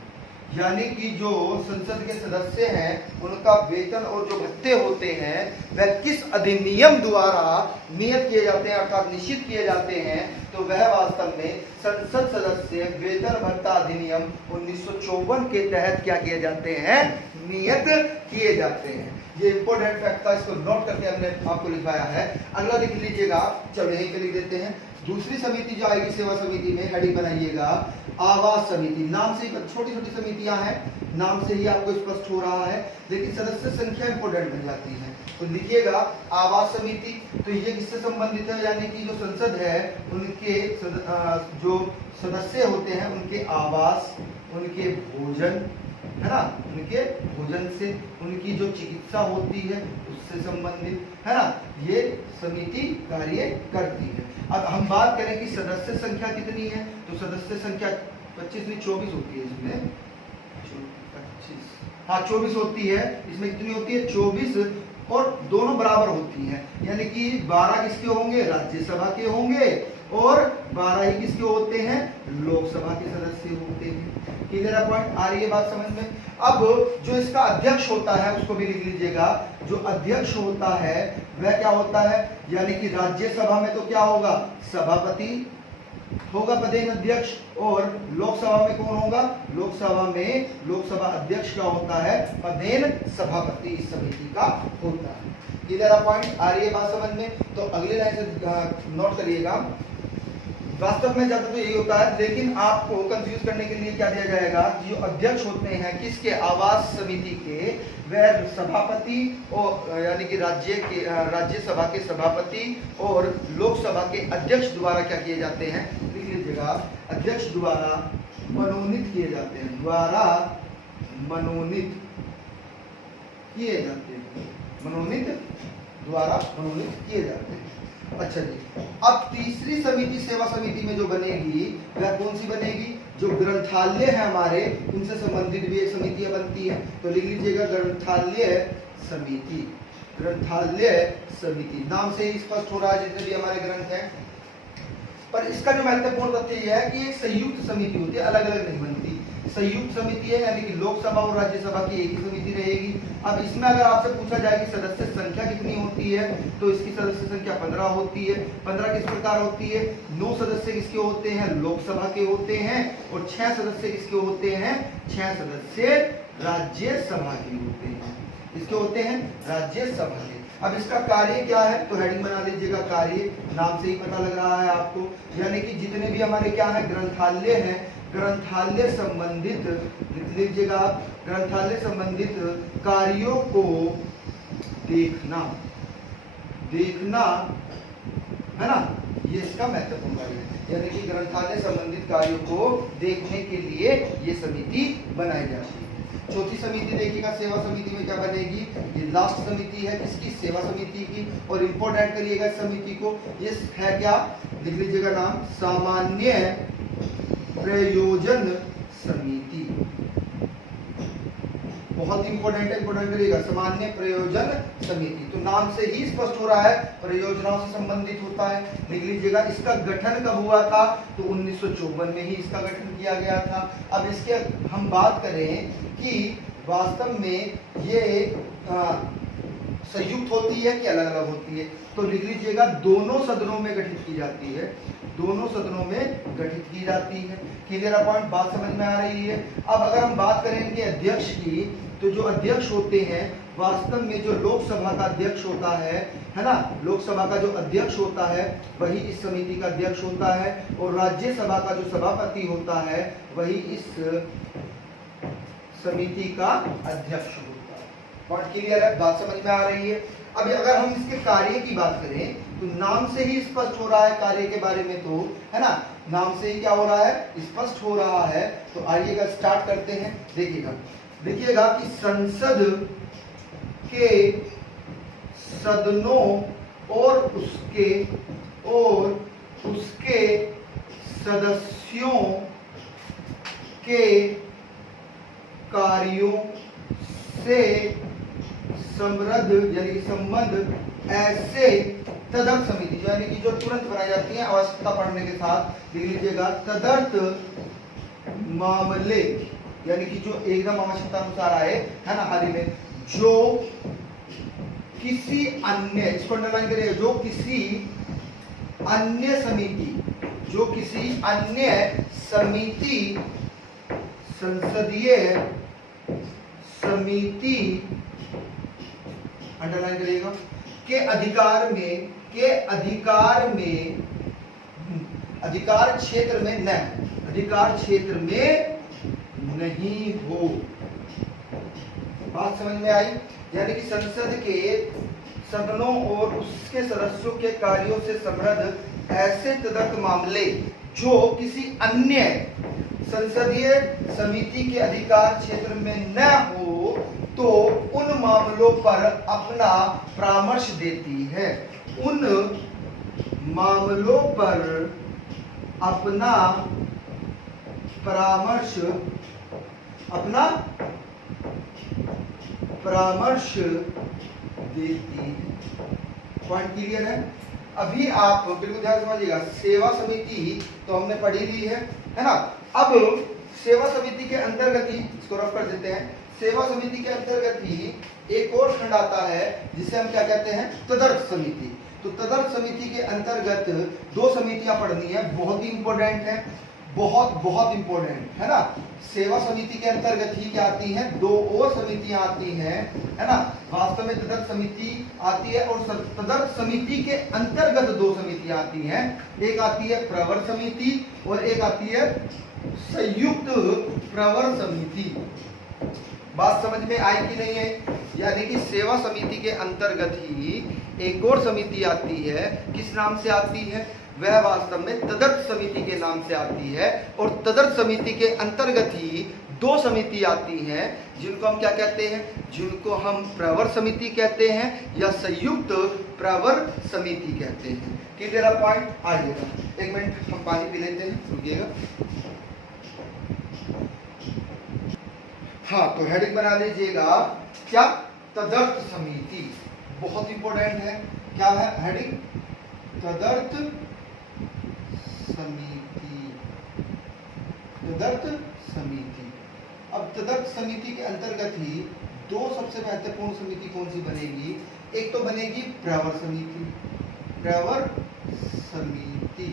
यानी कि जो संसद के सदस्य हैं उनका वेतन और जो भत्ते होते हैं वह किस अधिनियम द्वारा नियत किए जाते हैं अर्थात निश्चित किए जाते हैं, तो वह वास्तव में संसद सदस्य वेतन भत्ता अधिनियम 1954 के तहत क्या किए जाते हैं, नियत किए जाते हैं। ये इंपॉर्टेंट फैक्ट था, इसको नोट करके हमने आपको लिखवाया है। अगला लिख लीजिएगा, चलो यहीं पे लिख देते हैं। दूसरी समिति जो आएगी सेवा समिति में, हेडिंग बनाइएगा आवास समिति। नाम से ही छोटी छोटी समितियां हैं, नाम से ही आपको स्पष्ट हो रहा है, लेकिन सदस्य संख्या इंपॉर्टेंट बन जाती है। तो लिखिएगा आवास समिति। तो ये किससे संबंधित है, यानी कि जो संसद है उनके जो सदस्य होते हैं उनके आवास, उनके भोजन, है ना, उनके भोजन से, उनकी जो चिकित्सा होती है उससे संबंधित, है ना, ये समिति कार्य करती है। अब हम बात करें कि सदस्य संख्या कितनी है, तो सदस्य संख्या 25 नहीं 24 होती है इसमें, 25, हाँ 24 होती है। इसमें कितनी होती है, 24, और दोनों बराबर होती हैं, यानी कि 12 किसके होंगे, राज्यसभा के होंगे, और 12 ही किसके होते हैं, लोकसभा के सदस्य होते हैं। क्लियर है पॉइंट, आ रही है बात समझ में। अब जो इसका अध्यक्ष होता है उसको भी लिख लीजिएगा। जो अध्यक्ष होता है वह क्या होता है, यानी कि राज्यसभा में तो क्या होगा, सभापति होगा पदेन अध्यक्ष, और लोकसभा में कौन होगा, लोकसभा में लोकसभा अध्यक्ष क्या होता है, पदेन सभापति इस समिति का होता है। क्लियर है पॉइंट, आ रही है बात समझ में। तो अगले लाइन से नोट करिएगा। वास्तव में ज्यादा तो यही होता है, लेकिन आपको कंफ्यूज करने के लिए क्या दिया जाएगा, जो अध्यक्ष होते हैं किसके, आवास समिति के, वह सभापति और यानी कि राज्यसभा के सभापति और लोकसभा के अध्यक्ष द्वारा क्या किए जाते हैं, लिख लीजिएगा, अध्यक्ष द्वारा मनोनीत किए जाते हैं, द्वारा मनोनीत किए जाते हैं, द्वारा मनोनीत किए जाते हैं। अच्छा जी, अब तीसरी समिति सेवा समिति में जो बनेगी वह कौन सी बनेगी, जो ग्रंथालय है हमारे उनसे संबंधित भी एक समितियां बनती है। तो लिख लीजिएगा ग्रंथालय समिति, ग्रंथालय समिति नाम से ही स्पष्ट हो रहा है जितने भी हमारे ग्रंथ हैं। पर इसका जो महत्वपूर्ण तथ्य यह है कि एक संयुक्त समिति होती है, अलग अलग नहीं बनती, संयुक्त समिति है, यानी कि लोकसभा और राज्यसभा की एक ही समिति रहेगी। अब इसमें अगर आपसे पूछा जाए कि सदस्य संख्या कितनी होती है, तो इसकी सदस्य संख्या 15 होती है। 15 किस प्रकार होती है, 9 सदस्य किसके होते हैं, लोकसभा के होते हैं, और 6 सदस्य किसके होते हैं, 6 सदस्य राज्यसभा के होते हैं। इसके होते हैं राज्यसभा के। अब इसका कार्य क्या है, तो हेडिंग बना लीजिएगा, कार्य, नाम से ही पता लग रहा है आपको, यानी कि जितने भी हमारे क्या है ग्रंथालय हैं, ग्रंथालय संबंधित लिख लीजिएगा, ग्रंथालय संबंधित कार्यों को देखना है ना, ये इसका महत्वपूर्ण कार्य है। यानी कि ग्रंथालय संबंधित कार्यों को देखने के लिए ये समिति बनाई जाती है। चौथी समिति देखिएगा सेवा समिति में क्या बनेगी, ये लास्ट समिति है किसकी, सेवा समिति की। और इंपोर्टेंट करिएगा समिति को, ये है क्या, लिख लीजिएगा नाम, सामान्य प्रयोजन समिति। बहुत इंपॉर्टेंट है, इंपॉर्टेंट करिएगा, सामान्य प्रयोजन समिति। तो नाम से ही स्पष्ट हो रहा है परियोजनाओं से संबंधित होता है। लिख लीजिएगा, इसका गठन कब हुआ था, तो 1954 में ही इसका गठन किया गया था। अब इसके हम बात करें कि वास्तव में ये संयुक्त होती है कि अलग अलग होती है, तो लिख लीजिएगा दोनों सदनों में गठित की जाती है, दोनों सदनों में गठित की जाती है। क्लियर पॉइंट, बात समझ में आ रही है। अब अगर हम बात करें इनके अध्यक्ष की, तो जो अध्यक्ष होते हैं वास्तव में जो लोकसभा का अध्यक्ष होता है ना, लोकसभा का जो अध्यक्ष होता है वही इस समिति का अध्यक्ष होता है, और राज्यसभा का जो सभापति होता है वही इस समिति का अध्यक्ष होता है। पॉइंट क्लियर है, बात समझ में आ रही है। अब अगर हम इसके कार्य की बात करें तो नाम से ही स्पष्ट हो रहा है कार्य के बारे में, तो है ना, नाम से ही क्या हो रहा है, स्पष्ट हो रहा है। तो आइएगा स्टार्ट करते हैं। देखिएगा कि संसद के सदनों और उसके सदस्यों के कार्यों से समृद्ध यानी कि संबंध ऐसे तदर्थ समिति जो यानी कि जो तुरंत बनाई जाती है आवश्यकता पड़ने के साथ, लिख लीजिएगा तदर्थ मामले यानी कि जो एकदम आवश्यकता अनुसार आए, है ना, हाल ही में, जो किसी अन्य, इसको अंडरलाइन करिएगा, जो किसी अन्य समिति, जो किसी अन्य समिति, संसदीय समिति, अंडरलाइन करिएगा, के अधिकार में, के अधिकार में, अधिकार क्षेत्र में न, अधिकार क्षेत्र में नहीं हो। बात समझ में आई? यानी कि संसद के सदनों और उसके सदस्यों के कार्यों से समृद्ध ऐसे तदर्थ मामले जो किसी अन्य संसदीय समिति के अधिकार क्षेत्र में न हो, तो उन मामलों पर अपना परामर्श देती है, उन मामलों पर अपना परामर्श, अपना परामर्श देती है। पॉइंट क्लियर है? अभी आप बिल्कुल ध्यान समझिएगा, सेवा समिति तो हमने पढ़ी ली है ना। अब सेवा समिति के अंतर्गत ही, इसको रफ कर देते हैं, सेवा समिति के अंतर्गत ही एक और खंड आता है जिसे हम क्या कहते हैं, तदर्थ समिति। तो तदर्थ समिति के अंतर्गत दो समितियां पढ़नी है, बहुत ही इंपॉर्टेंट है, बहुत इंपॉर्टेंट है ना। सेवा समिति के अंतर्गत ही क्या आती हैं, दो और समितियां आती हैं, है ना। वास्तव में तदर्थ समिति आती है और तदर्थ समिति के अंतर्गत दो समितियां आती हैं, एक आती है प्रवर समिति और एक आती है संयुक्त प्रवर समिति। बात समझ में आई कि नहीं है? यानी कि सेवा समिति के अंतर्गत ही एक और समिति आती है, किस नाम से आती है, वह वास्तव में तदर्थ समिति के नाम से आती है। और तदर्थ समिति के अंतर्गत ही दो समिति आती हैं जिनको हम क्या कहते हैं, जिनको हम प्रवर समिति कहते हैं या संयुक्त प्रवर समिति कहते हैं। Clear point? आइएगा, एक मिनट हम पानी पी लेते हैं, रुकिएगा। हाँ, तो हेडिंग बना लीजिएगा, क्या, तदर्थ समिति, बहुत इंपॉर्टेंट है। क्या है हेडिंग? तदर्थ समिति, तदर्थ समिति। अब तदर्थ समिति के अंतर्गत ही दो सबसे महत्वपूर्ण समिति कौन सी बनेगी, एक तो बनेगी प्रवर समिति, प्रवर समिति,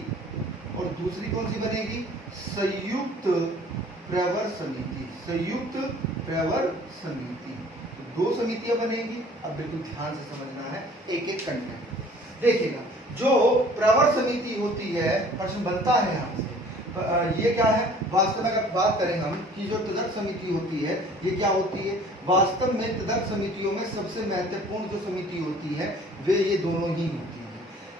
और दूसरी कौन सी बनेगी, संयुक्त प्रवर समिति, संयुक्त प्रवर समिति। तो दो समितियां बनेगी। अब बिल्कुल ध्यान से समझना है, एक एक कंटेंट देखिएगा। जो प्रवर समिति होती है, प्रश्न बनता है यहाँ से, ये क्या है, वास्तव में अगर बात करें हम कि जो तदर्थ समिति होती है, ये क्या होती है, वास्तव में तदर्थ समितियों में सबसे महत्वपूर्ण जो समिति होती है वे ये दोनों ही होती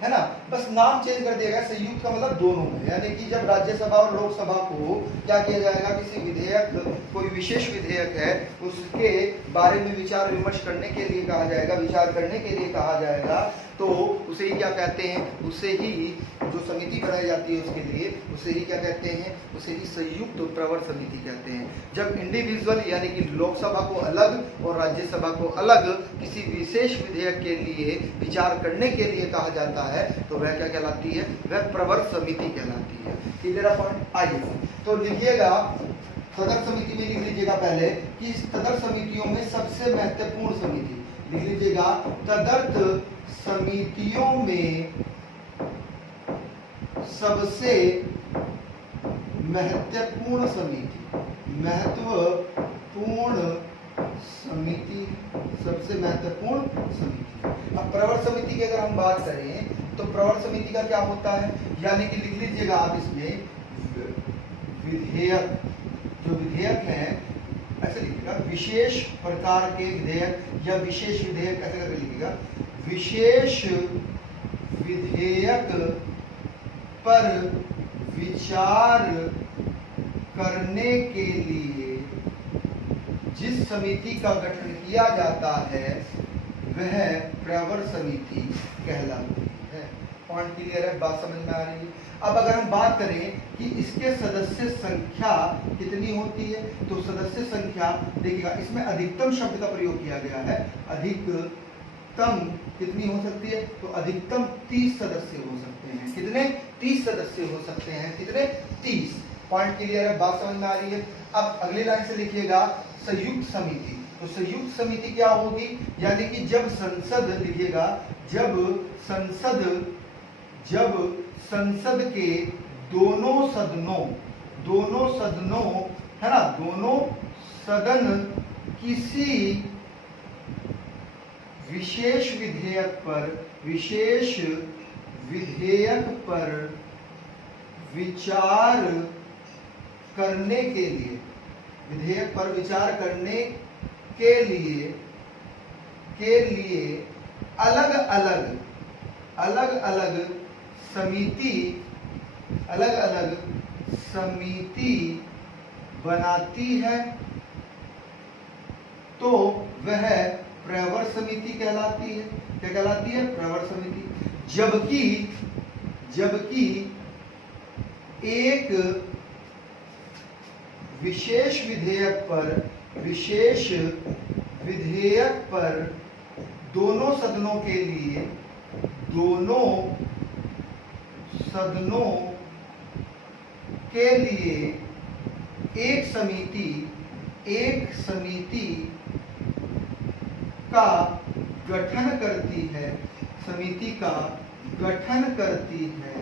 है ना। बस नाम चेंज कर दिया गया, संयुक्त का मतलब दोनों में, यानी कि जब राज्यसभा और लोकसभा को क्या किया जाएगा, किसी विधेयक, कोई विशेष विधेयक है उसके बारे में विचार विमर्श करने के लिए कहा जाएगा, विचार करने के लिए कहा जाएगा, तो उसे ही क्या कहते हैं, उसे ही जो समिति बनाई जाती है उसके लिए, उसे ही क्या कहते हैं, उसे ही संयुक्त प्रवर समिति कहते हैं। जब इंडिविजुअल यानी कि लोकसभा को अलग और राज्यसभा को अलग किसी विशेष विधेयक के लिए विचार करने के लिए कहा जाता है, तो वह क्या कहलाती है, वह प्रवर समिति कहलाती है। Clear point? आइए तो लिखिएगा, तदर्थ समिति में लिख लीजिएगा पहले कि इस तदर्थ समितियों में सबसे महत्वपूर्ण समिति, लिख लीजिएगा तदर्थ समितियों में सबसे महत्वपूर्ण समिति, महत्वपूर्ण समिति, सबसे महत्वपूर्ण समिति। अब प्रवर समिति की अगर हम बात करें तो प्रवर समिति का क्या होता है, यानी कि लिख लीजिएगा आप इसमें विधेयक, जो विधेयक है ऐसे लिखिएगा, विशेष प्रकार के विधेयक या विशेष विधेयक ऐसे करके लिखिएगा, विशेष विधेयक पर विचार करने के लिए जिस समिति का गठन किया जाता है वह प्रवर समिति कहलाती है। पॉइंट क्लियर है, बात समझ में आ रही है। अब अगर हम बात करें कि इसके सदस्य संख्या कितनी होती है, तो सदस्य संख्या देखिएगा, इसमें अधिकतम शब्द का प्रयोग किया गया है। अधिकतम कितनी हो सकती है, तो अधिकतम 30 सदस्य हो सकते हैं। कितने? 30 सदस्य हो सकते हैं। कितने? 30। पॉइंट क्लियर है, बात समझ में आ रही है। अब अगली लाइन से लिखिएगा संयुक्त समिति। तो संयुक्त समिति क्या होगी, यानी कि जब संसद लिखिएगा, जब संसद के दोनों सदनों है ना, दोनों सदन किसी विशेष विधेयक पर विचार करने के लिए, विधेयक पर विचार करने के लिए अलग अलग समिति बनाती है, तो वह प्रवर समिति कहलाती है। क्या कहलाती है? प्रवर समिति। जबकि एक विशेष विधेयक पर दोनों सदनों के लिए एक समिति का गठन करती है,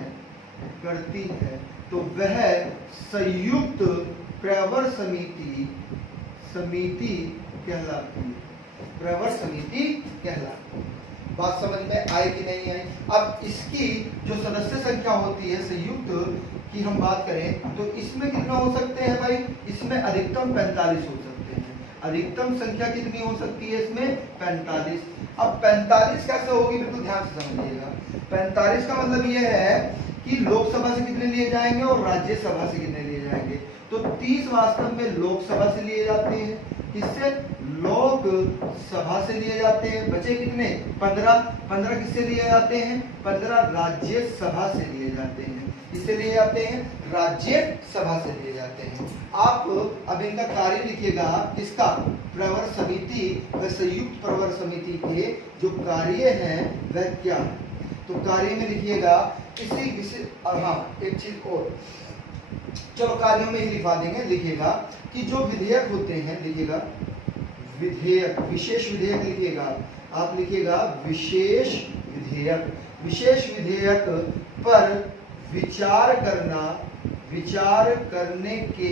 तो वह संयुक्त प्रवर समिति कहलाती है। प्रवर समिति कहलाती है। बात समझ में आई कि नहीं आई? अब इसकी जो सदस्य संख्या होती है संयुक्त की हम बात करें, तो इसमें कितना हो सकते हैं भाई? इसमें अधिकतम 45 हो सकते हैं। अधिकतम संख्या कितनी हो सकती है इसमें? 45। अब 45 कैसे होगी, बिल्कुल ध्यान से समझिएगा। 45 का मतलब यह है कि लोकसभा से कितने लिए जाएंगे और राज्यसभा से कितने लिए जाएंगे। तो 30 वास्तव में लोकसभा से लिए जाते हैं, किससे? लोकसभा से लिए जाते हैं। बचे कितने? 15 किससे लिए जाते हैं? 15 राज्यसभा से लिए जाते हैं। किससे लिए जाते हैं? राज्यसभा से लिए जाते हैं। आप अब इनका कार्य लिखिएगा, किसका? प्रवर समिति, संयुक्त प्रवर समिति के जो कार्य हैं वह क्या है। तो कार्य में लिखिएगा किसी विशेष, हाँ एक चीज और, चलो कार्यों में ही लिखवा देंगे। लिखिएगा कि जो विधेयक होते हैं, लिखिएगा विधेयक, विशेष विधेयक लिखिएगा, आप लिखिएगा विशेष विधेयक पर विचार करने के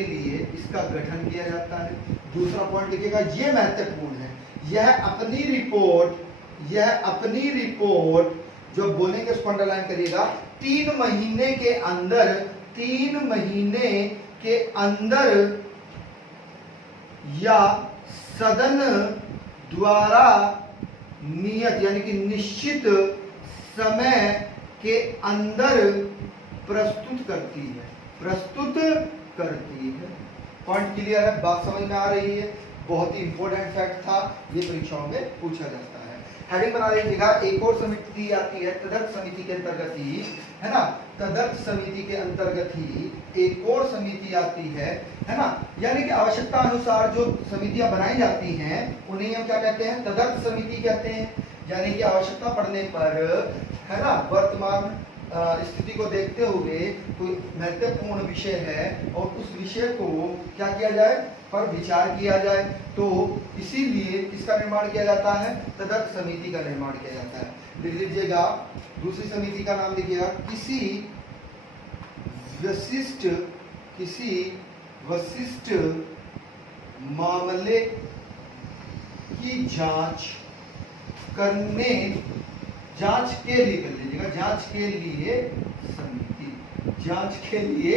लिए इसका गठन किया जाता है। दूसरा पॉइंट लिखिएगा, ये महत्वपूर्ण है, यह अपनी रिपोर्ट जो बोलेंगे उसको अंडरलाइन करिएगा, 3 महीने के अंदर या सदन द्वारा नियत यानी कि निश्चित समय के अंदर प्रस्तुत करती है। पॉइंट क्लियर है, बात समझ में आ रही है। बहुत ही इंपॉर्टेंट फैक्ट था, ये परीक्षाओं में पूछा जाता है। हेडिंग बना लीजिएगा, एक और समिति आती है तदर्थ समिति के अंतर्गत ही, है ना, तदर्थ समिति के अंतर्गत ही एक और समिति आती है ना। यानी कि आवश्यकता अनुसार जो समितियां बनाई जाती हैं उन्हें हम क्या कहते हैं? तदर्थ समिति कहते हैं। यानी कि आवश्यकता पड़ने पर, है ना, वर्तमान स्थिति को देखते हुए कोई महत्वपूर्ण विषय है और उस विषय को क्या किया जाए? पर विचार किया जाए, तो इसीलिए किसका निर्माण किया जाता है? तदर्थ समिति का निर्माण किया जाता है। लिख लीजिएगा, दूसरी समिति का नाम लिखिएगा किसी विशिष्ट मामले की जांच के लिए कर लीजिएगा, जांच के लिए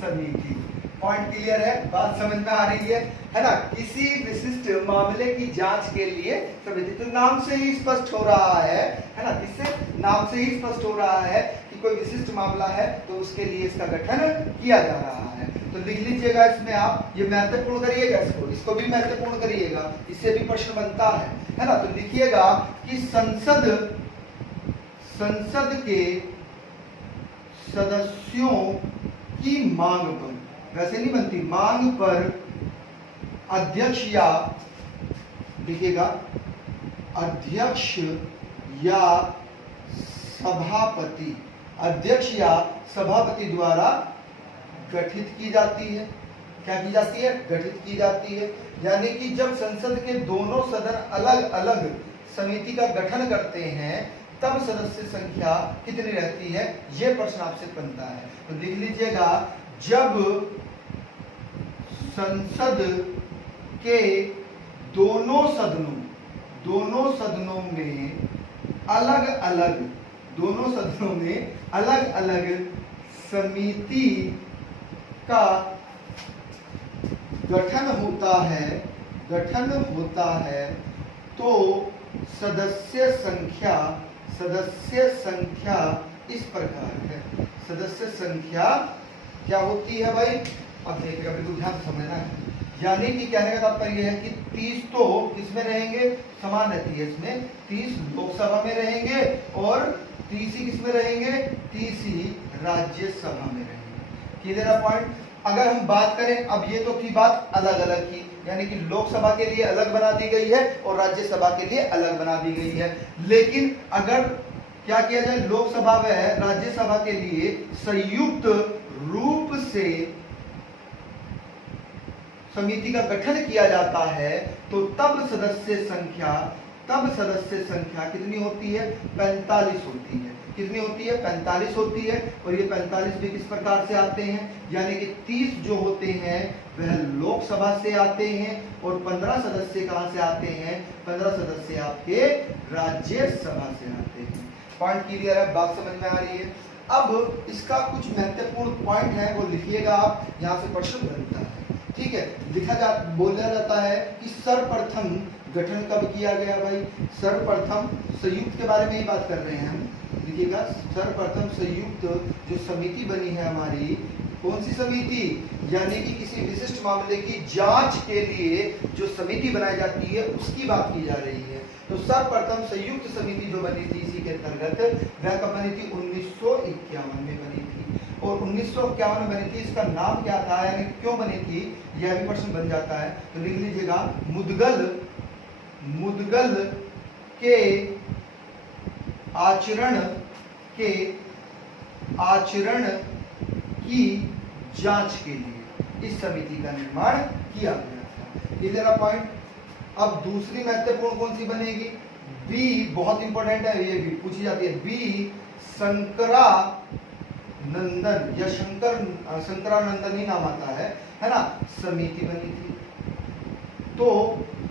समिति। पॉइंट क्लियर है, बात समझ में आ रही है ना। किसी विशिष्ट मामले की जांच के लिए समिति, तो नाम से ही स्पष्ट हो रहा है ना, किससे? नाम से ही स्पष्ट हो रहा है कि कोई विशिष्ट मामला है तो उसके लिए इसका गठन किया जा रहा है। तो लिख लीजिएगा इसमें आप, ये महत्वपूर्ण करिएगा, इसको भी महत्वपूर्ण करिएगा, इससे भी प्रश्न बनता है ना। तो लिखिएगा कि संसद के सदस्यों की मांग पर, वैसे नहीं बनती, मांग पर अध्यक्ष या, लिखिएगा अध्यक्ष या सभापति, अध्यक्ष या सभापति द्वारा गठित की जाती है। क्या की जाती है? गठित की जाती है। यानी कि जब संसद के दोनों सदन अलग अलग समिति का गठन करते हैं तब सदस्य संख्या कितनी रहती है, यह प्रश्न आपसे बनता है। तो लिख लीजिएगा, जब संसद के दोनों सदनों में अलग अलग समिति का गठन होता है तो सदस्य संख्या इस प्रकार है। सदस्य संख्या क्या होती है भाई? अब देखिएगा, बिल्कुल ध्यान से समझना है। यानी कि कहने का तात्पर्य है कि 30 तो किसमें रहेंगे? समान रहती है इसमें, 30 लोकसभा में रहेंगे और 30 ही किसमें रहेंगे? 30 ही राज्यसभा में रहेंगे। क्लियर है पॉइंट? अगर हम बात करें, अब ये तो थी बात अलग अलग की, यानी कि लोकसभा के लिए अलग बना दी गई है और राज्यसभा के लिए अलग बना दी गई है। लेकिन अगर क्या किया जाए, लोकसभा व राज्यसभा के लिए संयुक्त रूप से समिति का गठन किया जाता है तो तब सदस्य संख्या कितनी होती है? 45 होती है। कितनी होती है? 45 होती है। और ये 45 भी किस प्रकार से आते हैं? यानी कि 30 जो होते हैं वह लोकसभा से आते हैं और 15 सदस्य कहां से आते हैं? 15 सदस्य आपके राज्यसभा से आते हैं। पॉइंट क्लियर है? बात समझ में आ रही है? अब इसका कुछ महत्वपूर्ण पॉइंट है, वो लिखिएगा आप, यहां से प्रश्न बनता है। ठीक है, बोला जाता है कि सर्वप्रथम गठन कब किया गया भाई? सर्वप्रथम संयुक्त के बारे में ही बात कर रहे हैं हम। देखिएगा, सर्वप्रथम संयुक्त जो समिति बनी है हमारी, कौन सी समिति? यानी कि किसी विशिष्ट मामले की जांच के लिए जो समिति बनाई जाती है उसकी बात की जा रही है। तो सर्वप्रथम संयुक्त समिति जो बनी थी इसी के अंतर्गत, वह कब बनी थी? 1951 में बनी थी। और 1951 में बनी थी, इसका नाम क्या था, यानी क्यों बनी थी, यह भी प्रश्न बन जाता है। तो लिख लीजिएगा, मुदगल के आचरण की जांच के लिए इस समिति का निर्माण किया गया था। Clear point? अब दूसरी महत्वपूर्ण कौन सी बनेगी? बी, बहुत इंपॉर्टेंट है, ये भी पूछी जाती है। बी, शंकरानंदन या शंकरानंदन ही नाम आता है ना, समिति बनी थी। तो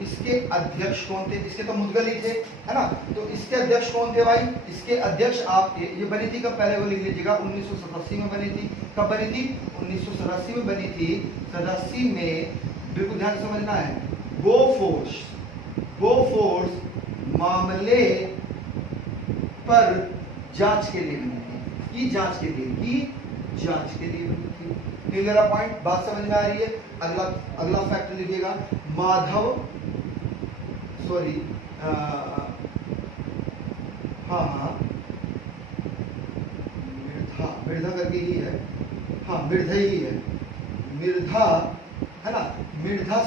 इसके अध्यक्ष कौन थे? इसके तो मुदगल ही थे, है ना। तो इसके अध्यक्ष कौन थे भाई? इसके अध्यक्ष आपके, ये बनी थी कब? पहले वो लिख लीजिएगा, 1987 में बनी थी। कब बनी थी? 1987 में बनी थी। 87 में, बिल्कुल ध्यान समझना है, बोफोर्स मामले पर जांच के लिए बनी थी। की जांच के लिए बनी थी। Clear point? बात समझ में आ रही है? अगला फैक्ट लिखिएगा, मिर्धा करके ही है, मिर्धा ही है, मिर्धा है ना। मिर्धा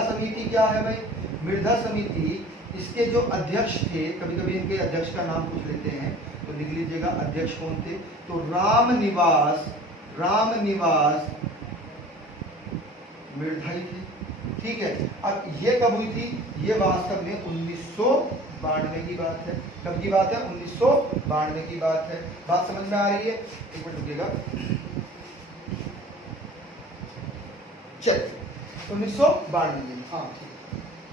समिति क्या है भाई? मिर्धा समिति, इसके जो अध्यक्ष थे, कभी कभी इनके अध्यक्ष का नाम पूछ लेते हैं, तो लिख लीजिएगा अध्यक्ष कौन थे? तो रामनिवास मिर्धा ही थे। ठीक है, अब ये कब हुई थी? ये वास्तव में 1992 की बात है। कब की बात है? 1992 की बात है। बात समझ में आ रही है? एक मिनट रुकिएगा। चल, 1992, हाँ ठीक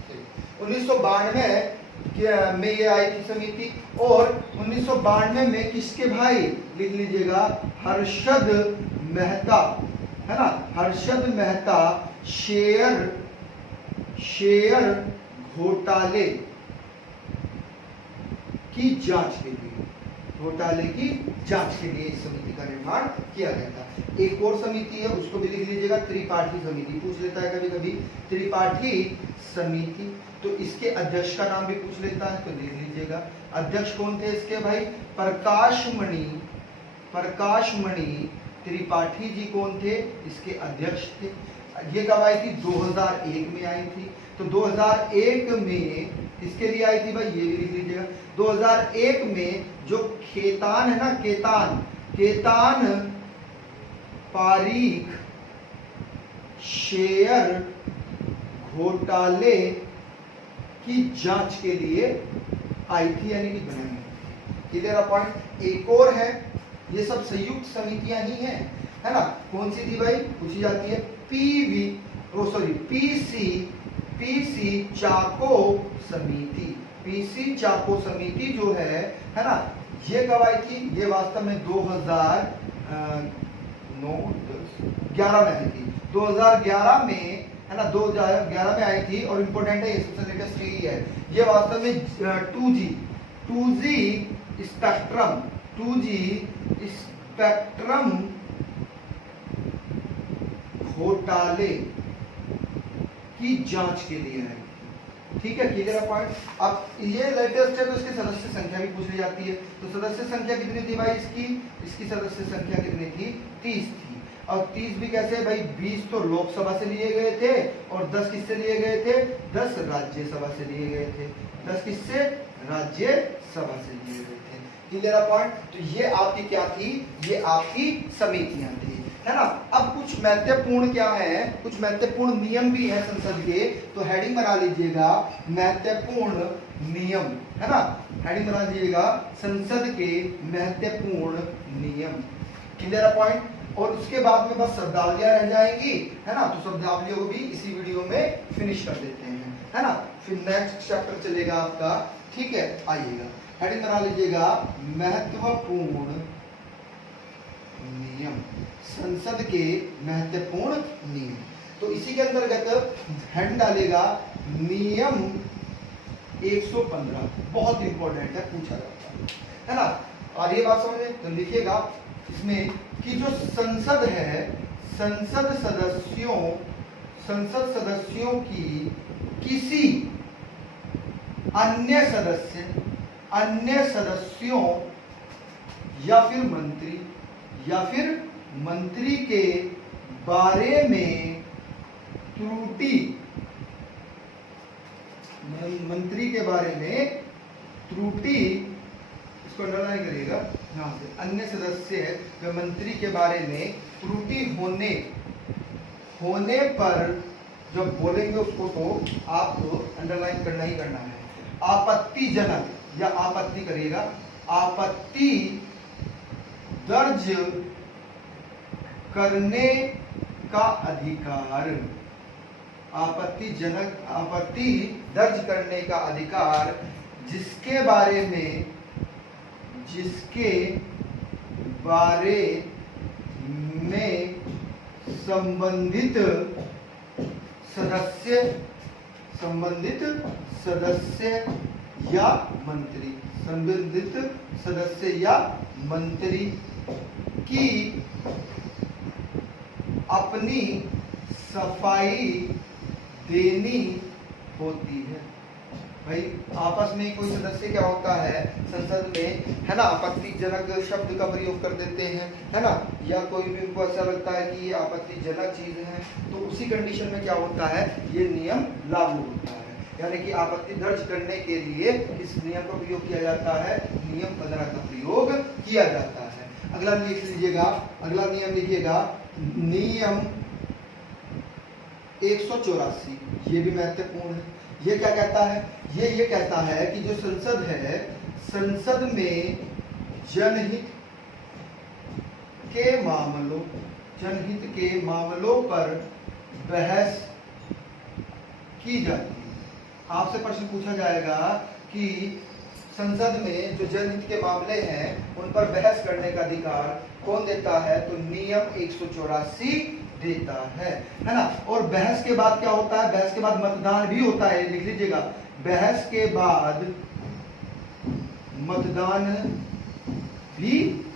है। 1992 में ये आई थी समिति, और 1992 में किसके भाई? लिख लीजिएगा, हर्षद मेहता, है ना। हर्षद मेहता शेयर घोटाले की जांच के लिए, घोटाले की जांच के लिए इस समिति का निर्माण किया गया था। एक और समिति है, उसको भी लिख लीजिएगा, त्रिपाठी समिति। पूछ लेता है कभी कभी त्रिपाठी समिति, तो इसके अध्यक्ष का नाम भी पूछ लेता है, तो लिख लीजिएगा। अध्यक्ष कौन थे इसके भाई? प्रकाशमणि त्रिपाठी जी कौन थे? इसके अध्यक्ष थे। ये कब आई थी? 2001 में आई थी। तो 2001 में इसके लिए आई थी भाई, ये भी लिख लीजिएगा। 2001 में जो खेतान है ना, केतान पारीख शेयर घोटाले की जांच के लिए आई थी, यानी कि बनाई। Clear point. एक और है, ये सब संयुक्त समितियां ही हैं, है ना। कौन सी थी भाई? पूछी जाती है पीसी चाको समिति। पीसी चाको समिति जो है ना, ये कब आई थी? ये वास्तव में 2011 में आई थी। 2011 में, है ना, 2011 में आई थी। और इंपॉर्टेंट है, सबसे लेटेस्ट यही है। ये वास्तव में 2G स्पेक्ट्रम घोटाले की जांच के लिए है। ठीक है, क्लियर पॉइंट। अब ये लेटेस्ट है, तो इसकी सदस्य संख्या भी पूछ ली जाती है। तो सदस्य संख्या कितनी थी भाई इसकी सदस्य संख्या कितनी थी? 30 थी। और 30 भी कैसे भाई? 20 तो लोकसभा से लिए गए थे, और 10 किससे लिए गए थे? 10 राज्यसभा से लिए गए थे। 10 किससे? राज्यसभा से लिए गए थे। Clear point. तो ये आपकी क्या थी? ये आपकी समितियां थी, है ना। अब कुछ महत्वपूर्ण क्या है, कुछ महत्वपूर्ण नियम भी है संसद के, तो हेडिंग बना लीजिएगा महत्वपूर्ण नियम, है ना। हेडिंग बना लीजिएगा संसद के महत्वपूर्ण नियम। Clear point. और उसके बाद में बस शब्दावलियां रह जाएंगी, है ना। तो शब्दावलियों को भी इसी वीडियो में फिनिश कर देते हैं, है ना। फिर नेक्स्ट चैप्टर चलेगा आपका। ठीक है, आइएगा। हेडिंग बना लीजिएगा महत्वपूर्ण नियम, संसद के महत्वपूर्ण नियम। तो इसी के अंतर्गत हेड डालेगा नियम 115, बहुत इंपॉर्टेंट है, पूछा जाता है ना। और ये बात समझ तो लिखिएगा इसमें कि जो संसद है, संसद सदस्यों की किसी अन्य सदस्यों या फिर मंत्री के बारे में त्रुटि, इसको अंडरलाइन करिएगा यहाँ से, अन्य सदस्य व मंत्री के बारे में त्रुटि होने पर जब बोलेंगे उसको तो आपको अंडरलाइन करना ही करना है। आपत्तिजनक या आपत्ति करिएगा, आपत्ति दर्ज करने का अधिकार, आपत्ति दर्ज करने का अधिकार, जिसके बारे में संबंधित सदस्य या मंत्री की अपनी सफाई देनी होती है। भाई आपस में कोई सदस्य क्या होता है संसद में, है ना, आपत्तिजनक शब्द का प्रयोग कर देते हैं, है ना, या कोई भी उनको ऐसा लगता है कि ये आपत्तिजनक चीज है, तो उसी कंडीशन में क्या होता है, ये नियम लागू होता है। यानी कि आपत्ति दर्ज करने के लिए किस नियम का प्रयोग किया जाता है? नियम 15 का प्रयोग किया जाता है। अगला लिख लीजिएगा, अगला नियम लिखिएगा नियम 184, ये भी महत्वपूर्ण है। ये क्या कहता है? ये कहता है कि जो संसद है, संसद में जनहित के मामलों पर बहस की जाती है। आपसे प्रश्न पूछा जाएगा कि संसद में जो जनहित के मामले हैं उन पर बहस करने का अधिकार कौन देता है? तो नियम 184 देता है ना। और बहस के बाद क्या होता है? बहस के बाद मतदान भी होता है, लिख लीजिएगा। बहस के बाद मतदान भी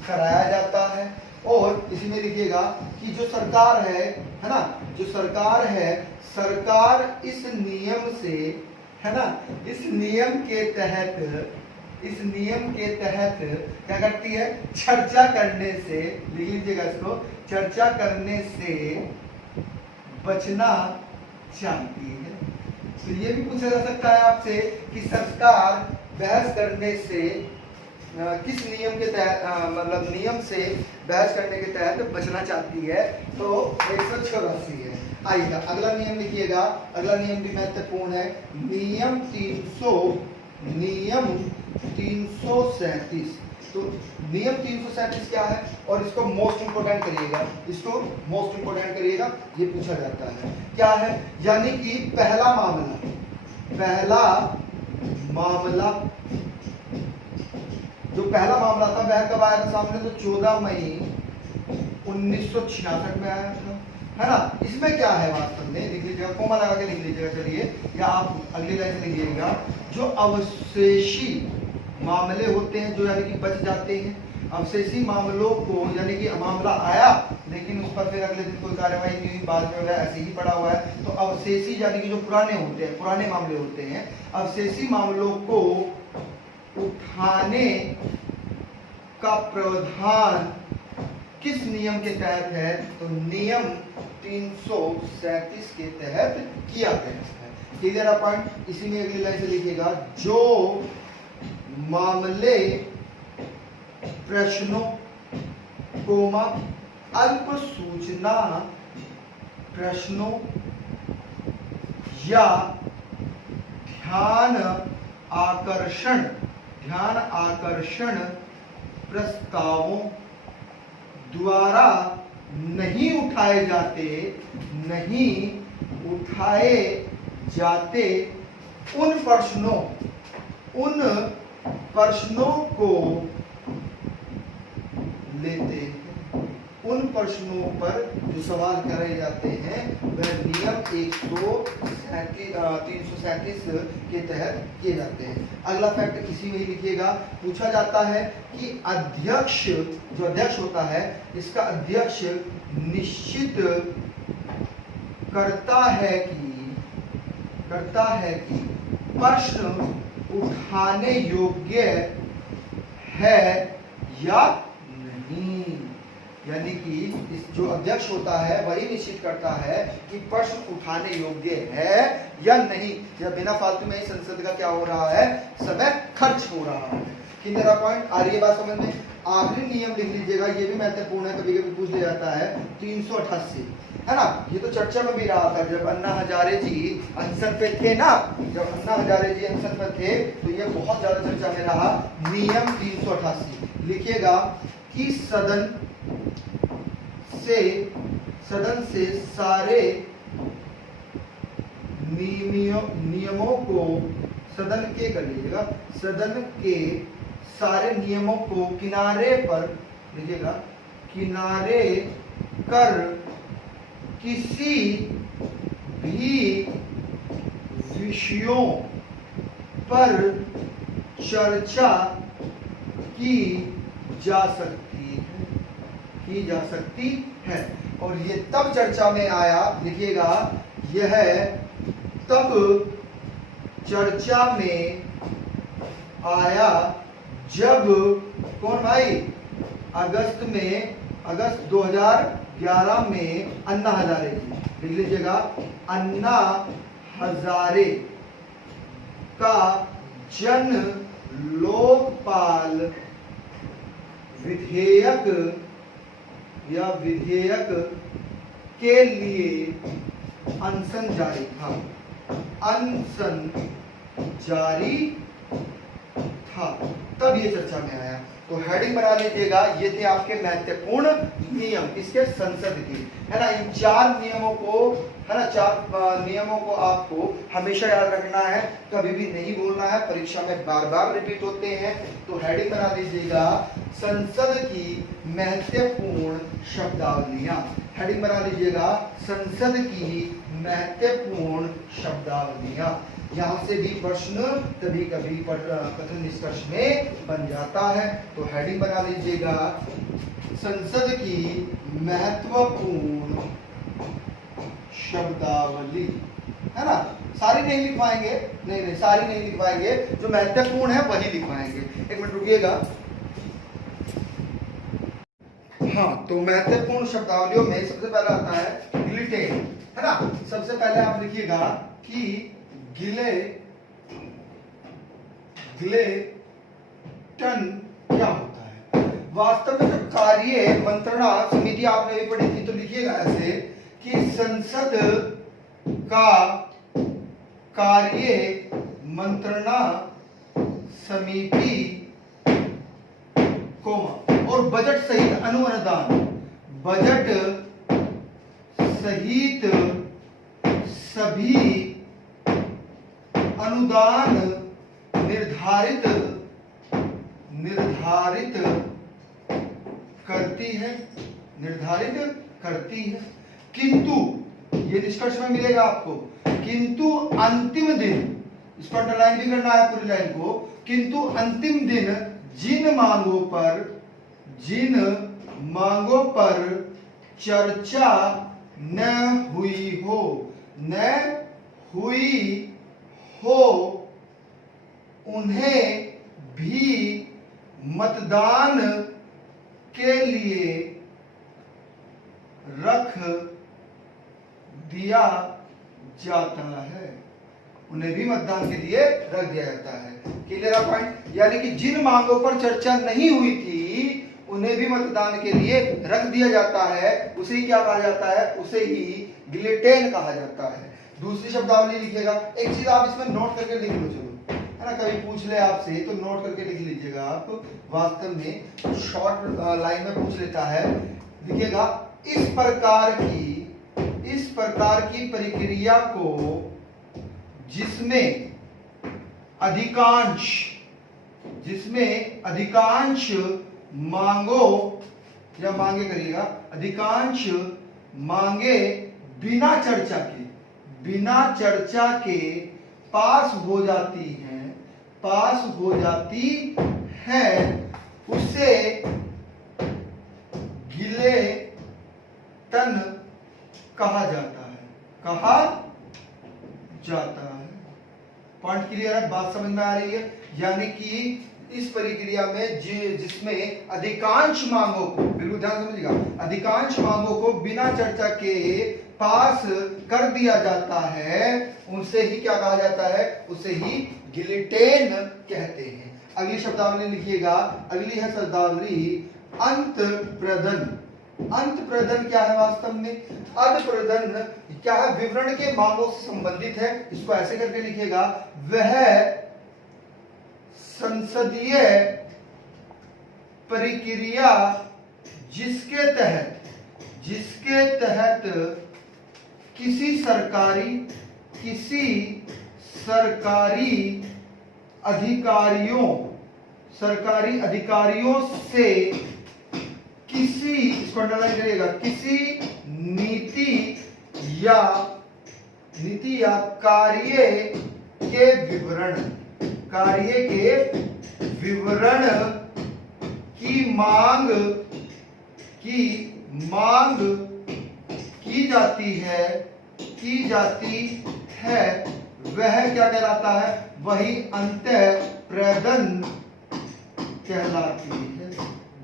कराया जाता है। और इसी में लिखिएगा कि जो सरकार है ना, जो सरकार है, सरकार इस नियम से, है ना, इस नियम के तहत क्या करती है, चर्चा करने से, लिख लीजिएगा इसको, चर्चा करने से बचना चाहती है। तो ये भी पूछा जा सकता है आपसे कि सरकार बहस करने से किस नियम के तहत, मतलब नियम से बहस करने के तहत बचना चाहती है, तो 184 है। आइएगा अगला नियम लिखिएगा, अगला नियम भी महत्वपूर्ण है, नियम 337। तो नियम 337 क्या है, और इसको मोस्ट इंपोर्टेंट करिएगा, इसको मोस्ट इंपोर्टेंट करिएगा, ये पूछा जाता है क्या है, यानी कि पहला मामला जो पहला मामला था वह कब आया था सामने, तो 14 मई 1966 में आया था, है ना। इसमें क्या है वास्तव में, लिख लीजिएगा, कोमा लगा के लिख लीजिएगा, चलिए, या आप अगली लाइन से लिखिएगा, जो अवशेषी मामले होते हैं, जो यानी कि बच जाते हैं, अवशेषी मामलों को, यानी कि मामला आया लेकिन उस पर फिर अगले दिन कोई कार्यवाही नहीं हुई, बाद में ऐसे ही पड़ा हुआ है, तो अवशेषी यानी कि जो पुराने होते हैं, पुराने मामले होते हैं, अवशेषी मामलों को उठाने का प्रावधान किस नियम के तहत है, तो नियम 337 के तहत किया गया है। Clear point. इसी में अगली लाइन से लिखिएगा, जो मामले, प्रश्नों, कोमा, अल्प सूचना प्रश्नों या ध्यान आकर्षण प्रस्तावों द्वारा नहीं उठाए जाते उन प्रश्नों को लेते हैं। उन प्रश्नों पर जो सवाल करे जाते हैं वह नियम 337 के तहत किए जाते हैं। अगला फैक्ट इसी में ही लिखिएगा, पूछा जाता है कि अध्यक्ष, जो अध्यक्ष होता है, इसका अध्यक्ष निश्चित करता है कि प्रश्न उठाने योग्य है या नहीं, यानी कि इस जो अध्यक्ष होता है वही निश्चित करता है कि प्रश्न उठाने योग्य है या नहीं, या बिना फालतू में संसद का क्या हो रहा है, समय खर्च हो रहा है। कितना पॉइंट आ रही है बात समझ में। आखिरी नियम लिख लीजिएगा, ये भी महत्वपूर्ण है, कभी कभी पूछ लिया जाता है, 388, है ना। ये तो चर्चा में भी रहा था जब अन्ना हजारे जी अनशन पे थे ना, जब अन्ना हजारे जी अनशन पे थे तो ये बहुत ज्यादा चर्चा में रहा। नियम 388 लिखिएगा कि सदन से सारे नियमों को, सदन के कर लीजिएगा, सदन के सारे नियमों को किनारे पर लिखिएगा, किनारे कर किसी भी विषयों पर चर्चा की जा सकती है। और ये तब चर्चा में आया, लिखिएगा, यह तब चर्चा में आया जब, कौन भाई, अगस्त 2011 में अन्ना हजारे जी, लिख लीजिएगा, अन्ना हजारे का जन लोकपाल विधेयक के लिए अनशन जारी था, तब ये चर्चा में आया। तो हेडिंग बना लीजिएगा, ये थे आपके महत्वपूर्ण नियम इसके संसद की, है ना। इन 4 नियमों को, है ना, 4 नियमों को आपको हमेशा याद रखना है, कभी भी नहीं भूलना है, परीक्षा में बार बार रिपीट होते हैं। तो हेडिंग बना लीजिएगा, संसद की महत्वपूर्ण शब्दावलियां। हेडिंग बना लीजिएगा, संसद की महत्वपूर्ण शब्दावलियां। यहाँ से भी प्रश्न कभी कभी कथन निष्कर्ष में बन जाता है। तो हेडिंग बना लीजिएगा, संसद की महत्वपूर्ण शब्दावली, है ना। सारी नहीं लिखवाएंगे, नहीं सारी नहीं लिखवाएंगे, जो महत्वपूर्ण है वही लिखवाएंगे। एक मिनट रुकिएगा। हाँ, तो महत्वपूर्ण शब्दावलियों में सबसे पहले आता है गिलेटिन, है ना। सबसे पहले आप लिखिएगा कि गिलेटन क्या होता है। वास्तव में जो कार्य मंत्रणा समिति आपने भी पढ़ी थी, तो लिखिएगा ऐसे कि संसद का कार्य मंत्रणा समिति और बजट सहित अनुदान, बजट सहित सभी अनुदान निर्धारित करती है। किंतु ये निष्कर्ष में मिलेगा आपको, किंतु अंतिम दिन, इसको अंडरलाइन भी करना है पूरी लाइन को, किंतु अंतिम दिन जिन मांगों पर चर्चा न हुई हो उन्हें भी मतदान के लिए रख दिया जाता है। उन्हें भी मतदान के लिए रख दिया जाता है। Clear point. यानी कि जिन मांगों पर चर्चा नहीं हुई थी उन्हें भी मतदान के लिए रख दिया जाता है, उसे ही क्या कहा जाता है, उसे ही गिलेटिन कहा जाता है। दूसरी शब्दावली लिखिएगा। एक चीज आप इसमें नोट करके लिख लो, चलो, है ना। कभी पूछ ले आपसे तो नोट करके लिख लीजिएगा आप। वास्तव में शॉर्ट लाइन में पूछ लेता है। लिखिएगा, इस प्रकार की प्रक्रिया को जिसमें अधिकांश मांगों या मांगे करिएगा, अधिकांश मांगे बिना चर्चा के पास हो जाती हैं, उसे गिलेटिन कहा जाता है। पॉइंट क्लियर है, बात समझ में आ रही है। यानी कि इस प्रक्रिया में जिसमें अधिकांश मांगों को, बिल्कुल ध्यान समझिएगा, अधिकांश मांगों को बिना चर्चा के पास कर दिया जाता है, उनसे ही क्या कहा जाता है, उसे ही गिलेटिन कहते हैं। अगली शब्दावली लिखिएगा। अगली है शब्दावली अंतप्रदन। अंतप्रदन क्या है वास्तव में? अंतप्रदन क्या है? विवरण के मांगों से संबंधित है। इसको ऐसे करके लिखिएगा, वह संसदीय प्रक्रिया जिसके तहत किसी सरकारी अधिकारियों से इसको अंडरलाइन करिएगा, किसी नीति या कार्य के विवरण की मांग की जाती है, वह क्या कहलाता है? वही अंतःप्रदन कहलाती है।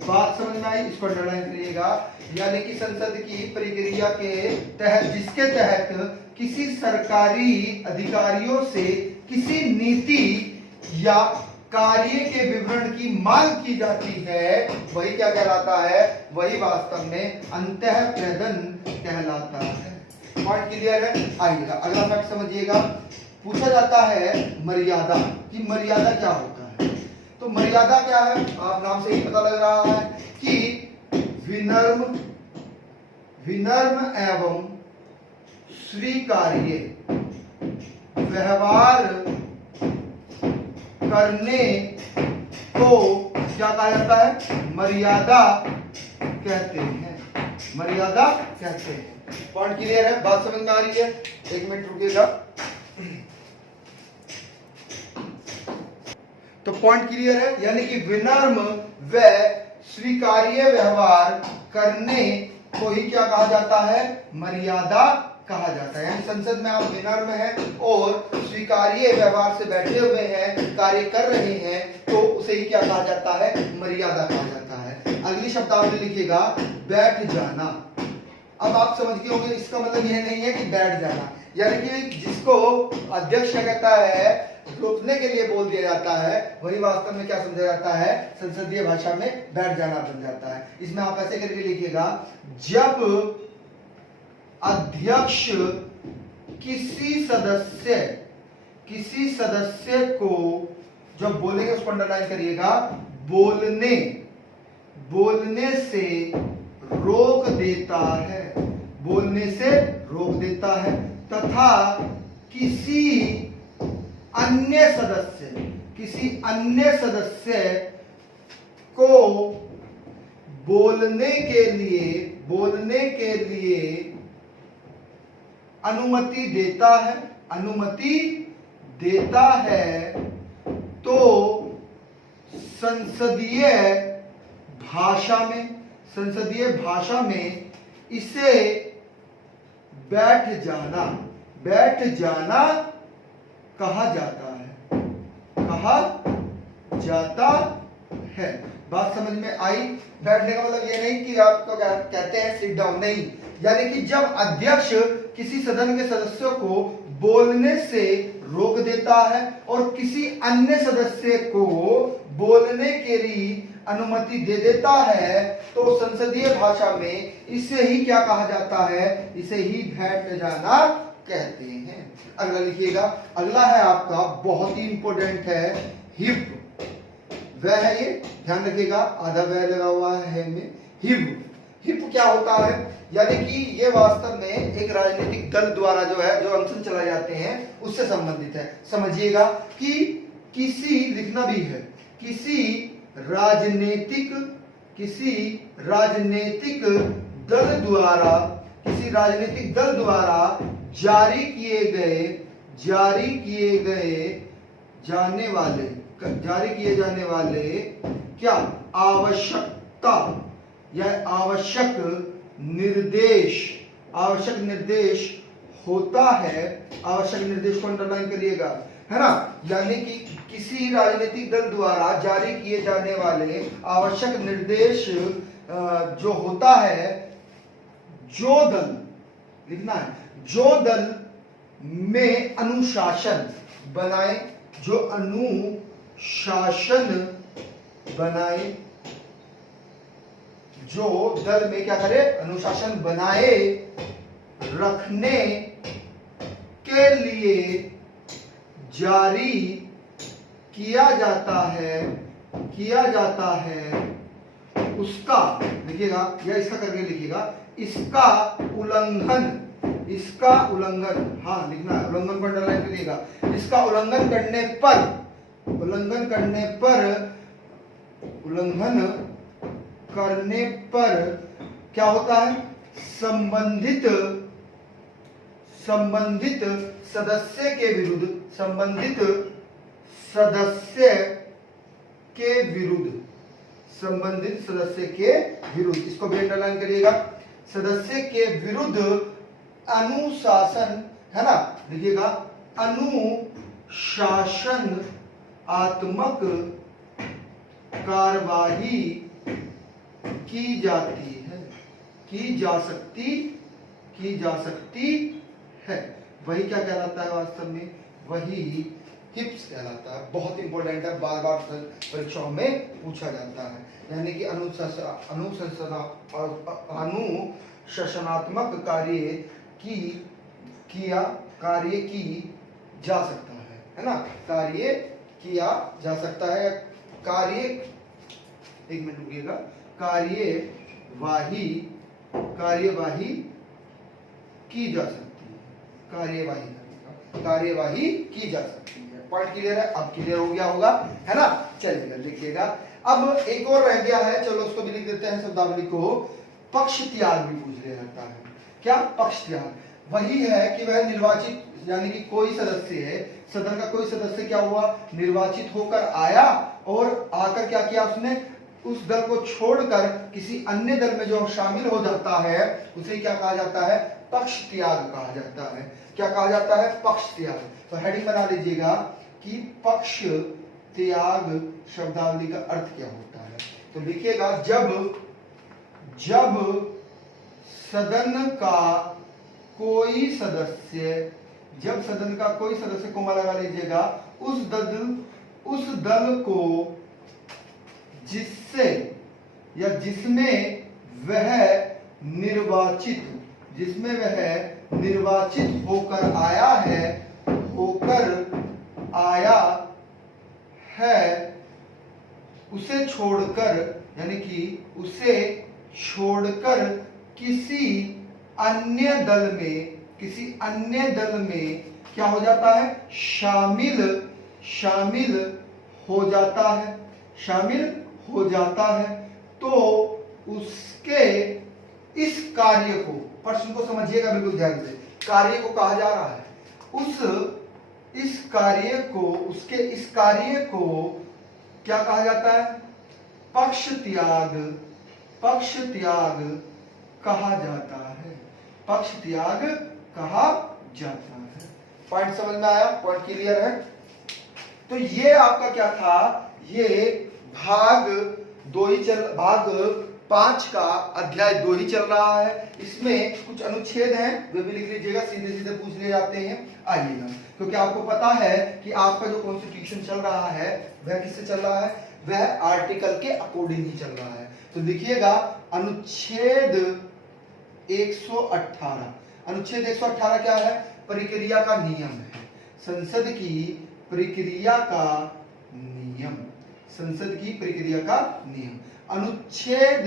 बात समझ में आई? इसको अंडरलाइन करिएगा। यानी कि संसद की प्रक्रिया के तहत, जिसके तहत किसी सरकारी अधिकारियों से किसी नीति या कार्य के विवरण की मांग की जाती है, वही क्या कहलाता है? वही वास्तव में अंतःप्रदन कहलाता है। पॉइंट क्लियर है? आइएगा अगला फैक्ट समझिएगा। पूछा जाता है मर्यादा, कि मर्यादा क्या होता है। तो मर्यादा क्या है? आप नाम से ही पता लग रहा है कि विनम्र एवं स्वीकार्य व्यवहार करने को क्या कहा जाता है? मर्यादा कहते हैं। मर्यादा कहते हैं। पॉइंट क्लियर है? बात समझ में आ रही है? एक मिनट रुकिएगा। तो पॉइंट क्लियर है, यानी कि विनम्र व स्वीकार्य व्यवहार करने को ही क्या कहा जाता है, मर्यादा कहा जाता है। यानी संसद में आप विनम्र हैं और स्वीकार्य व्यवहार से बैठे हुए हैं, कार्य कर रहे हैं, तो उसे ही क्या कहा जाता है, मर्यादा कहा जाता है। अगली शब्दावली लिखिएगा, बैठ जाना। अब आप समझ गए होंगे, इसका मतलब यह नहीं है कि बैठ जाना, यानी कि जिसको अध्यक्ष क्या कहता है, रोकने के लिए बोल दिया जाता है, वही वास्तव में क्या समझा जाता है, संसदीय भाषा में बैठ जाना बन जाता है। इसमें आप ऐसे करके लिखिएगा, जब अध्यक्ष किसी सदस्य को, जब बोलेंगे उसको अंडरलाइन करिएगा, बोलने से रोक देता है, बोलने से रोक देता है, तथा किसी अन्य सदस्य को बोलने के लिए अनुमति देता है, तो संसदीय भाषा में इसे बैठ जाना कहा जाता है। बात समझ में आई? बैठने का मतलब ये नहीं कि आपको कहते हैं सिट डाउन, नहीं, यानी कि जब अध्यक्ष किसी सदन के सदस्यों को बोलने से रोक देता है और किसी अन्य सदस्य को बोलने के लिए अनुमति दे देता है, तो संसदीय भाषा में इसे ही क्या कहा जाता है, इसे ही बैठ जाना कहते हैं। अगला लिखिएगा, अगला है आपका बहुत ही इंपॉर्टेंट है, हिप। वह है ये, ध्यान रखिएगा, आधा वह लगा हुआ है में, हिप क्या होता है, यानी कि ये वास्तव में एक राजनीतिक दल द्वारा जो अनशन चलाए जाते हैं उससे संबंधित है। समझिएगा कि किसी, लिखना भी है, किसी राजनीतिक दल द्वारा जारी किए जाने वाले क्या आवश्यकता या आवश्यक निर्देश होता है। आवश्यक निर्देश को अंडरलाइन करिएगा, है ना, यानी कि किसी राजनीतिक दल द्वारा जारी किए जाने वाले आवश्यक निर्देश जो होता है, जो दल, लिखना है, जो दल में अनुशासन बनाए, जो अनुशासन बनाए, जो दल में क्या करे, अनुशासन बनाए रखने के लिए जारी किया जाता है उसका, लिखिएगा या इसका करके लिखिएगा, इसका उल्लंघन, हाँ लिखना है, उल्लंघन को अंडरलाइन करिएगा, इसका उल्लंघन करने पर क्या होता है, संबंधित सदस्य के विरुद्ध, इसको भी अंडरलाइन करिएगा, सदस्य के विरुद्ध अनुशासन, है ना, देखिएगा, अनुशासनात्मक कार्यवाही की जा सकती है। वही क्या कहलाता है वास्तव में, वही हिप्स कहलाता है। बहुत इंपॉर्टेंट है, बार बार परीक्षाओं में पूछा जाता है, यानी कि अनुशासनात्मक कार्य की जा सकता है ना, कार्य किया जा सकता है, एक मिनट रुकिएगा, कार्यवाही की जा सकती है, कार्यवाही की जा सकती है। पॉइंट क्लियर है? अब क्लियर हो गया होगा, है ना, चलिए लिखिएगा। अब एक और रह गया है, चलो उसको भी लिख देते हैं शब्दावली को, पक्ष त्याग भी पूछ लिया जाता है। क्या? पक्ष त्याग। वही है कि वह निर्वाचित यानी कि कोई सदस्य है, सदन का कोई सदस्य क्या हुआ, निर्वाचित होकर आया और आकर क्या किया उसने, उस दल को छोड़कर किसी अन्य दल में जो शामिल हो जाता है उसे क्या कहा जाता है, पक्ष त्याग कहा जाता है। क्या कहा जाता है, पक्ष त्याग। तो हेडिंग बना लीजिएगा कि पक्ष त्याग शब्दावली का अर्थ क्या होता है। तो लिखिएगा जब सदन का कोई सदस्य, जब सदन का कोई सदस्य, कोमा लगा लीजिएगा, उस दल को जिससे या जिसमें वह निर्वाचित होकर आया है, उसे छोड़कर, यानी कि उसे छोड़कर किसी अन्य दल में क्या हो जाता है, शामिल हो जाता है, तो उसके इस कार्य को, प्रश्न को समझिएगा बिल्कुल ध्यान से, कार्य को कहा जा रहा है, उसके इस कार्य को क्या कहा जाता है, पक्ष त्याग कहा जाता है। पॉइंट समझ में आया, पॉइंट क्लियर है। तो ये आपका क्या था, ये भाग 5 का अध्याय 2 ही चल रहा है। इसमें कुछ अनुच्छेद हैं, वे भी लिख लीजिएगा, सीधे पूछ ले जाते हैं, आइएगा, क्योंकि आपको पता है कि आपका जो कॉन्स्टिट्यूशन चल रहा है वह किससे चल रहा है, वह आर्टिकल के अकॉर्डिंग ही चल रहा है। तो लिखिएगा अनुच्छेद 118। अनुच्छेद 118 क्या है, प्रक्रिया का नियम है, संसद की प्रक्रिया का नियम। अनुच्छेद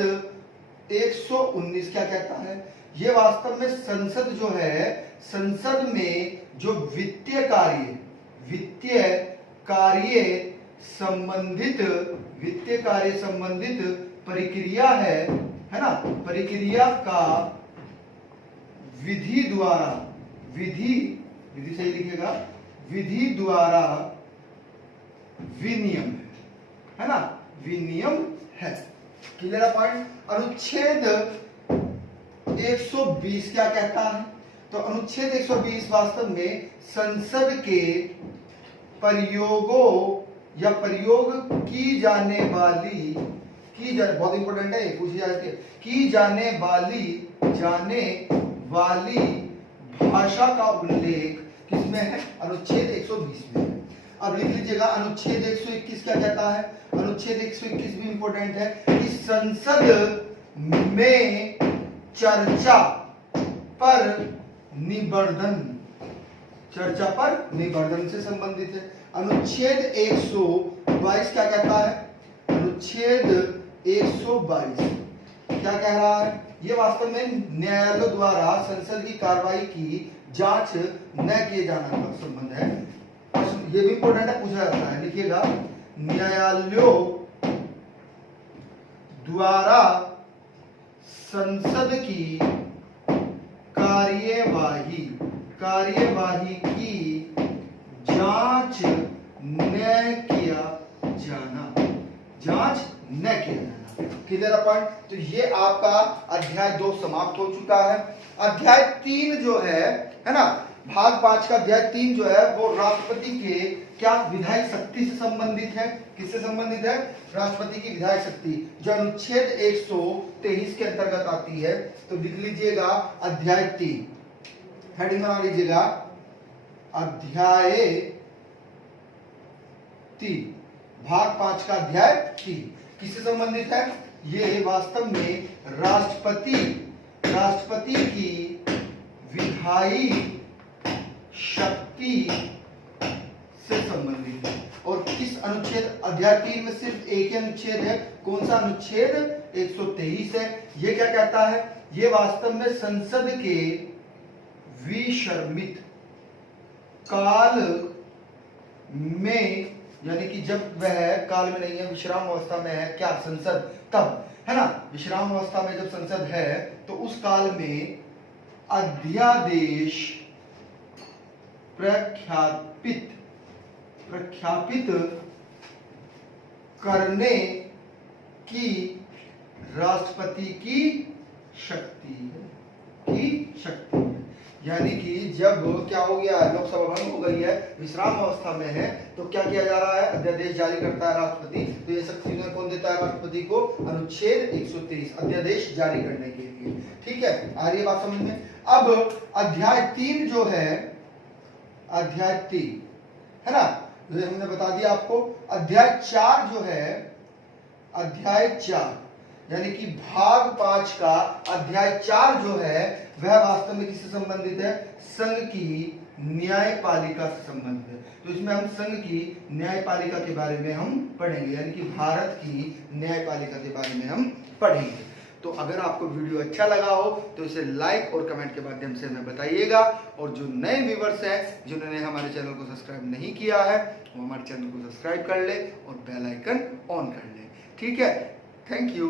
119 क्या कहता है, यह वास्तव में संसद जो है, संसद में जो वित्तीय कार्य संबंधित प्रक्रिया है ना, प्रक्रिया का विधि सही लिखिएगा, विधि द्वारा विनियम है ना, विनियम है। Clear point. अनुच्छेद 120 क्या कहता है, तो अनुच्छेद 120 वास्तव में संसद के प्रयोगों या प्रयोग की जाने वाली, बहुत इंपॉर्टेंट है, पूछी जाती है, की जाने वाली भाषा का उल्लेख किसमें है, अनुच्छेद 120 में है। अब लिख लीजिएगा अनुच्छेद 121 क्या कहता है, अनुच्छेद 121 भी इंपॉर्टेंट है कि संसद में चर्चा पर निबर्धन से संबंधित है। अनुच्छेद 122 क्या कहता है, अनुच्छेद 122 क्या कह रहा है, ये वास्तव में न्यायालयों द्वारा संसद की कार्रवाई की जांच न किए जाने का संबंध है। ये भी इंपॉर्टेंट है, पूछा जाता है, लिखिएगा न्यायालयों द्वारा संसद की कार्यवाही की जांच न किया जाना। Clear point. तो ये आपका अध्याय 2 समाप्त हो चुका है। अध्याय 3 जो है ना, भाग 5 का अध्याय 3 जो है वो राष्ट्रपति के क्या विधायक शक्ति से संबंधित है। किससे संबंधित है, राष्ट्रपति की विधायक शक्ति, जो अनुच्छेद 123 के अंतर्गत आती है। तो लिख लीजिएगा अध्याय 3, हेडिंग बना लीजिएगा अध्याय 3, भाग 5 का अध्याय 3 किससे संबंधित है, ये वास्तव में राष्ट्रपति की विधायी शक्ति से संबंधित है। और किस अनुच्छेद, अध्याय 3 में सिर्फ एक ही अनुच्छेद है, कौन सा अनुच्छेद, 123 है। ये क्या कहता है, ये वास्तव में संसद के विश्रमित काल में, यानी कि जब वह काल में नहीं है, विश्राम अवस्था में है, क्या संसद, तब है ना, विश्राम अवस्था में जब संसद है तो उस काल में अध्यादेश प्रख्यापित करने की राष्ट्रपति की शक्ति है। यानी कि जब क्या हो गया, लोकसभा भंग हो गई है, विश्राम अवस्था में है, तो क्या किया जा रहा है, अध्यादेश जारी करता है राष्ट्रपति। तो ये शक्ति कौन देता है राष्ट्रपति को, अनुच्छेद 123 अध्यादेश जारी करने के लिए। ठीक है, आ रही है बात समझ में। अब अध्याय 3 जो है, अध्याय 3 है ना, जो हमने बता दिया आपको। अध्याय 4 जो है, अध्याय 4 यानी कि भाग 5 का अध्याय 4 जो है वह वास्तव में किससे संबंधित है, संघ की न्यायपालिका से संबंधित है। तो इसमें हम संघ की न्यायपालिका के बारे में हम पढ़ेंगे, यानी कि भारत की न्यायपालिका के बारे में हम पढ़ेंगे। तो अगर आपको वीडियो अच्छा लगा हो तो इसे लाइक और कमेंट के माध्यम से हमें बताइएगा। और जो नए व्यूवर्स हैं जिन्होंने हमारे चैनल को सब्सक्राइब नहीं किया है वो हमारे चैनल को सब्सक्राइब कर ले और बेल आइकन ऑन कर ले। ठीक है, थैंक यू।